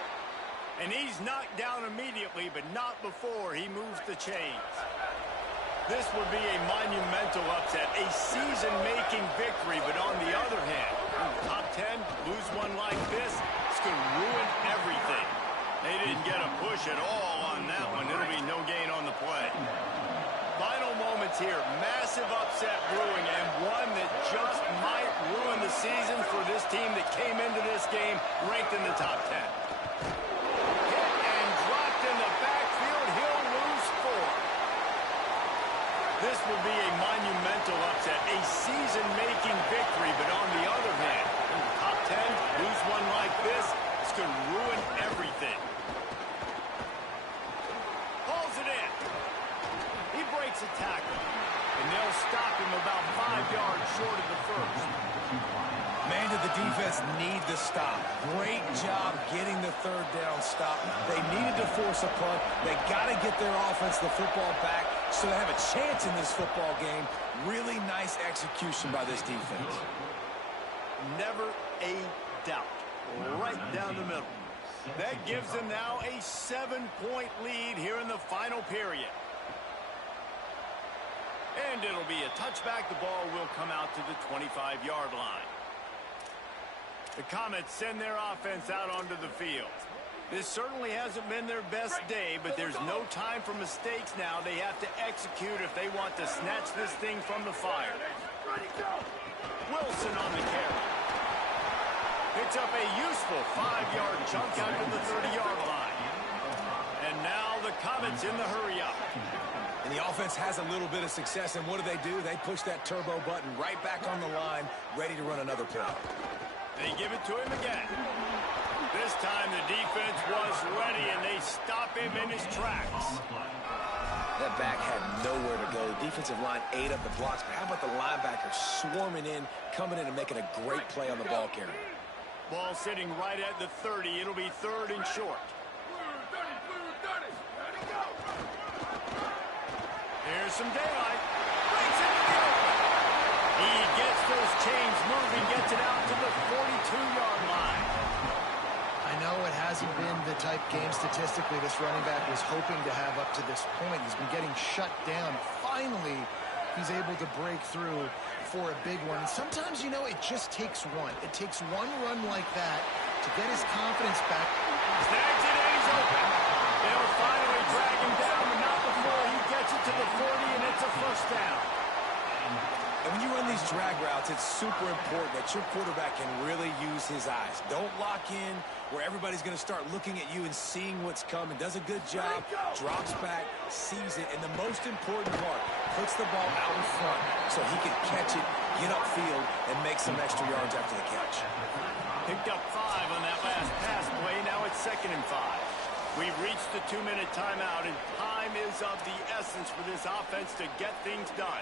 And he's knocked down immediately, but not before he moves the chains. This would be a monumental upset, a season-making victory, but on the other hand, top 10, lose one like this, it's going to ruin everything. They didn't get a push at all on that one. It'll be no gain on the play. Final moments here. Massive upset brewing, and one that just might ruin the season for this team that came into this game ranked in the top 10. Hit and dropped in the backfield. He'll lose 4. This will be a monumental upset, a season-making victory, but on the other hand, in the top 10, lose one like this, it's going to ruin everything. Pulls it in. He breaks a tackle, and they'll stop him about 5 yards short of the first. Man, did the defense need the stop. Great job getting the third down stop. They needed to force a punt. They got to get their offense the football back so they have a chance in this football game. Really nice execution by this defense. Never a doubt. Right down the middle. That gives them now a 7-point lead here in the final period. And it'll be a touchback. The ball will come out to the 25-yard line. The Comets send their offense out onto the field. This certainly hasn't been their best day, but there's no time for mistakes now. They have to execute if they want to snatch this thing from the fire. Wilson on the carry. Picks up a useful 5-yard chunk out to the 30-yard line. And now the Comets in the hurry-up. And the offense has a little bit of success, and what do? They push that turbo button right back on the line, ready to run another play. They give it to him again. This time the defense was ready, and they stop him in his tracks. That back had nowhere to go. Defensive line ate up the blocks, but how about the linebacker swarming in, coming in and making a great play on the ball carrier? Ball sitting right at the 30. It'll be 3rd and short. Here's some daylight. Breaks into the open. He gets those chains moving, gets it out to the 42-yard line. I know it hasn't been the type game statistically this running back was hoping to have up to this point. He's been getting shut down. Finally, he's able to break through for a big one. And sometimes, it just takes one. It takes one run like that to get his confidence back. Snags it and he's open. They'll finally drag him down, but not before he gets it to the 40, and it's a first down. And when you run these drag routes, it's super important that your quarterback can really use his eyes. Don't lock in where everybody's going to start looking at you and seeing what's coming. Does a good job, drops back, sees it, and the most important part, puts the ball out in front so he can catch it, get upfield, and make some extra yards after the catch. Picked up 5 on that last pass play. Now it's 2nd and 5. We've reached the 2-minute timeout, and time is of the essence for this offense to get things done.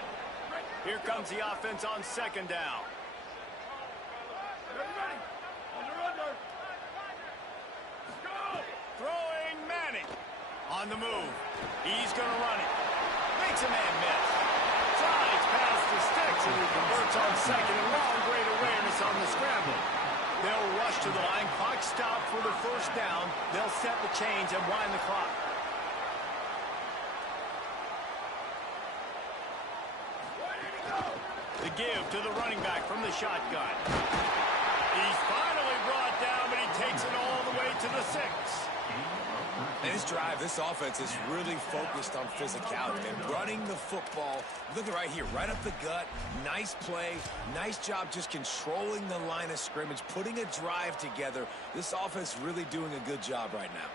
Here comes the offense on 2nd down. Throwing Manning. On the move. He's going to run it. Makes a man miss. Slides past the sticks, and he converts on 2nd and long. Great awareness on the scramble. They'll rush to the line. Clock stopped for the first down. They'll set the chains and wind the clock. The give to the running back from the shotgun. He's finally brought down, but he takes it all the way to the 6. This drive, this offense is really focused on physicality and running the football. Look at right here, right up the gut. Nice play. Nice job just controlling the line of scrimmage, putting a drive together. This offense really doing a good job right now.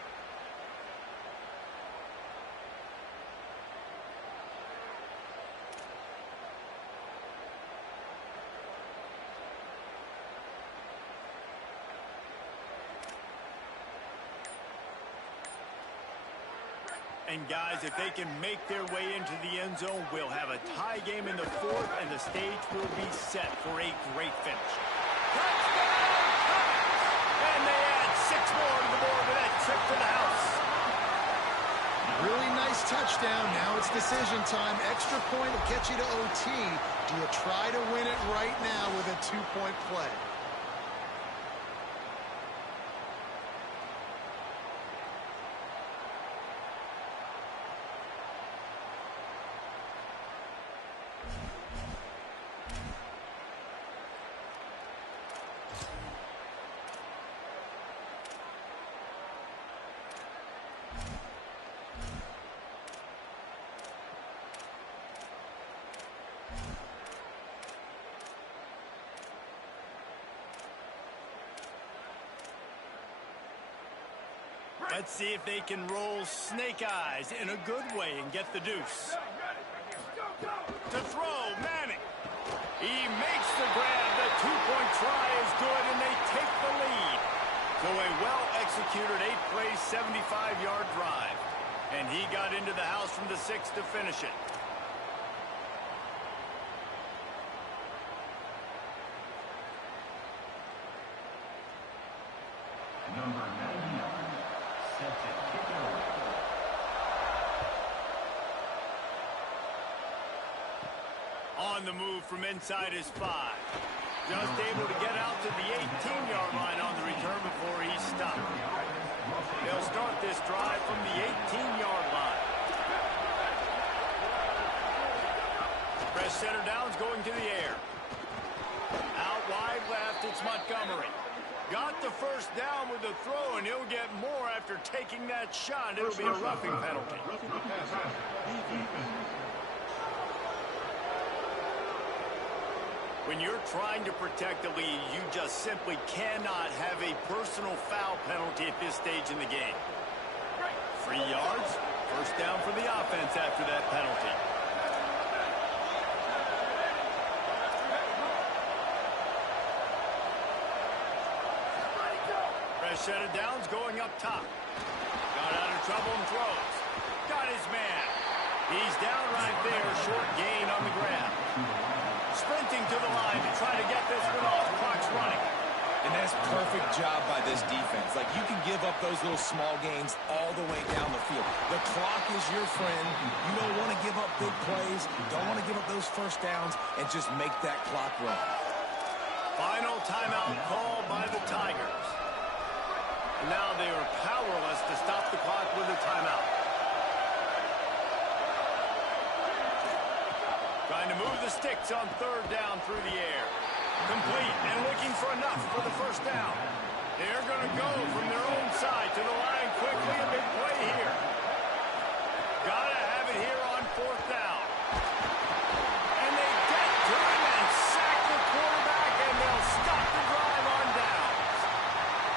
And guys, if they can make their way into the end zone, we'll have a tie game in the 4th, and the stage will be set for a great finish. And they add 6 more to the board with that trip to the house. Really nice touchdown. Now it's decision time. Extra point will get you to OT. Do you try to win it right now with a 2-point play? Let's see if they can roll snake eyes in a good way and get the deuce. To throw, Manning. He makes the grab. The 2-point try is good, and they take the lead. So a well-executed 8-play, 75-yard drive. And he got into the house from the 6 to finish it. Number 99, set to kick off. On the move from inside his 5. Just able to get out to the 18-yard line on the return before he stopped. They'll start this drive from the 18-yard line. Fresh center downs going to the air. Out wide left, it's Montgomery. Got the first down with the throw, and he'll get more after taking that shot. It'll be a roughing penalty. When you're trying to protect the lead, you just simply cannot have a personal foul penalty at this stage in the game. 3 yards, first down for the offense after that penalty. Fresh set of downs going up top. Got out of trouble and throws. Got his man. He's down right there, short gain on the grab. Sprinting to the line to try to get this one off. Clock's running. And that's perfect job by this defense. Like, you can give up those little small gains all the way down the field. The clock is your friend. You don't want to give up big plays. Don't want to give up those first downs and just make that clock run. Final timeout called by the Tigers. And now they are powerless to stop the clock with a timeout. Trying to move the sticks on third down through the air. Complete and looking for enough for the first down. They're going to go from their own side to the line quickly. A big play here. Got to have it here on fourth down. And they get to him and sack the quarterback, and they'll stop the drive on downs.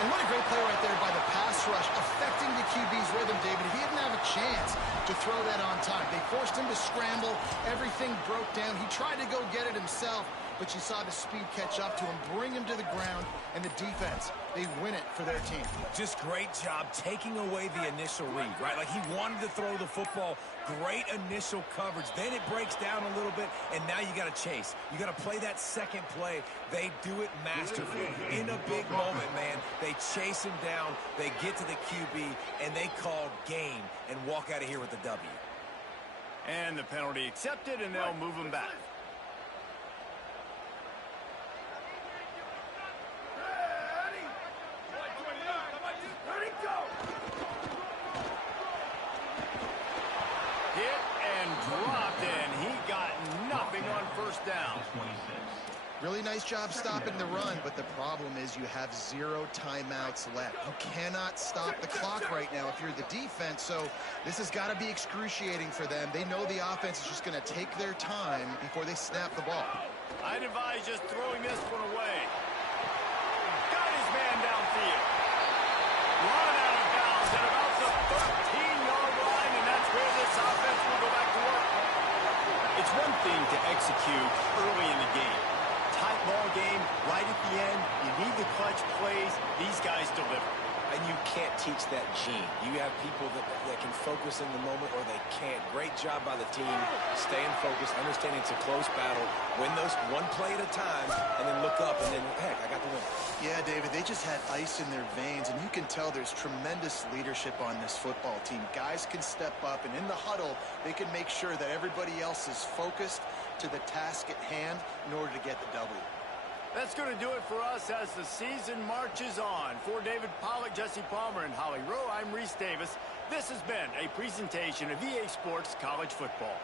And what a great play right there by the pass rush, affecting the QB's rhythm, David. He didn't have a chance to throw that on time. They forced him to scramble. Everything broke down. He tried to go get it himself, but you saw the speed catch up to him, bring him to the ground, and the defense, they win it for their team. Just great job taking away the initial read, right? Like, he wanted to throw the football. Great initial coverage. Then it breaks down a little bit, and now you got to chase. You got to play that second play. They do it masterfully. In a big moment, man, they chase him down, they get to the QB, and they call game and walk out of here with the W. And the penalty accepted, and they'll move him back. Dropped, and he got nothing on first down. Really nice job stopping the run, but the problem is you have 0 timeouts left. You cannot stop the clock right now if you're the defense, so this has got to be excruciating for them. They know the offense is just going to take their time before they snap the ball. I'd advise just throwing this one away. Got his man downfield. Run out of bounds at about the 13-yard line, and that's where this offense will go back to work. It's one thing to execute early in the game. Tight ball game, right at the end, you need the clutch plays. These guys deliver. And you can't teach that gene. You have people that can focus in the moment or they can't. Great job by the team, staying focused, understanding it's a close battle, win those one play at a time, and then look up, and then, heck, I got the win. Yeah, David, they just had ice in their veins, and you can tell there's tremendous leadership on this football team. Guys can step up, and in the huddle, they can make sure that everybody else is focused to the task at hand in order to get the W. That's going to do it for us as the season marches on. For David Pollack, Jesse Palmer, and Holly Rowe, I'm Reese Davis. This has been a presentation of EA Sports College Football.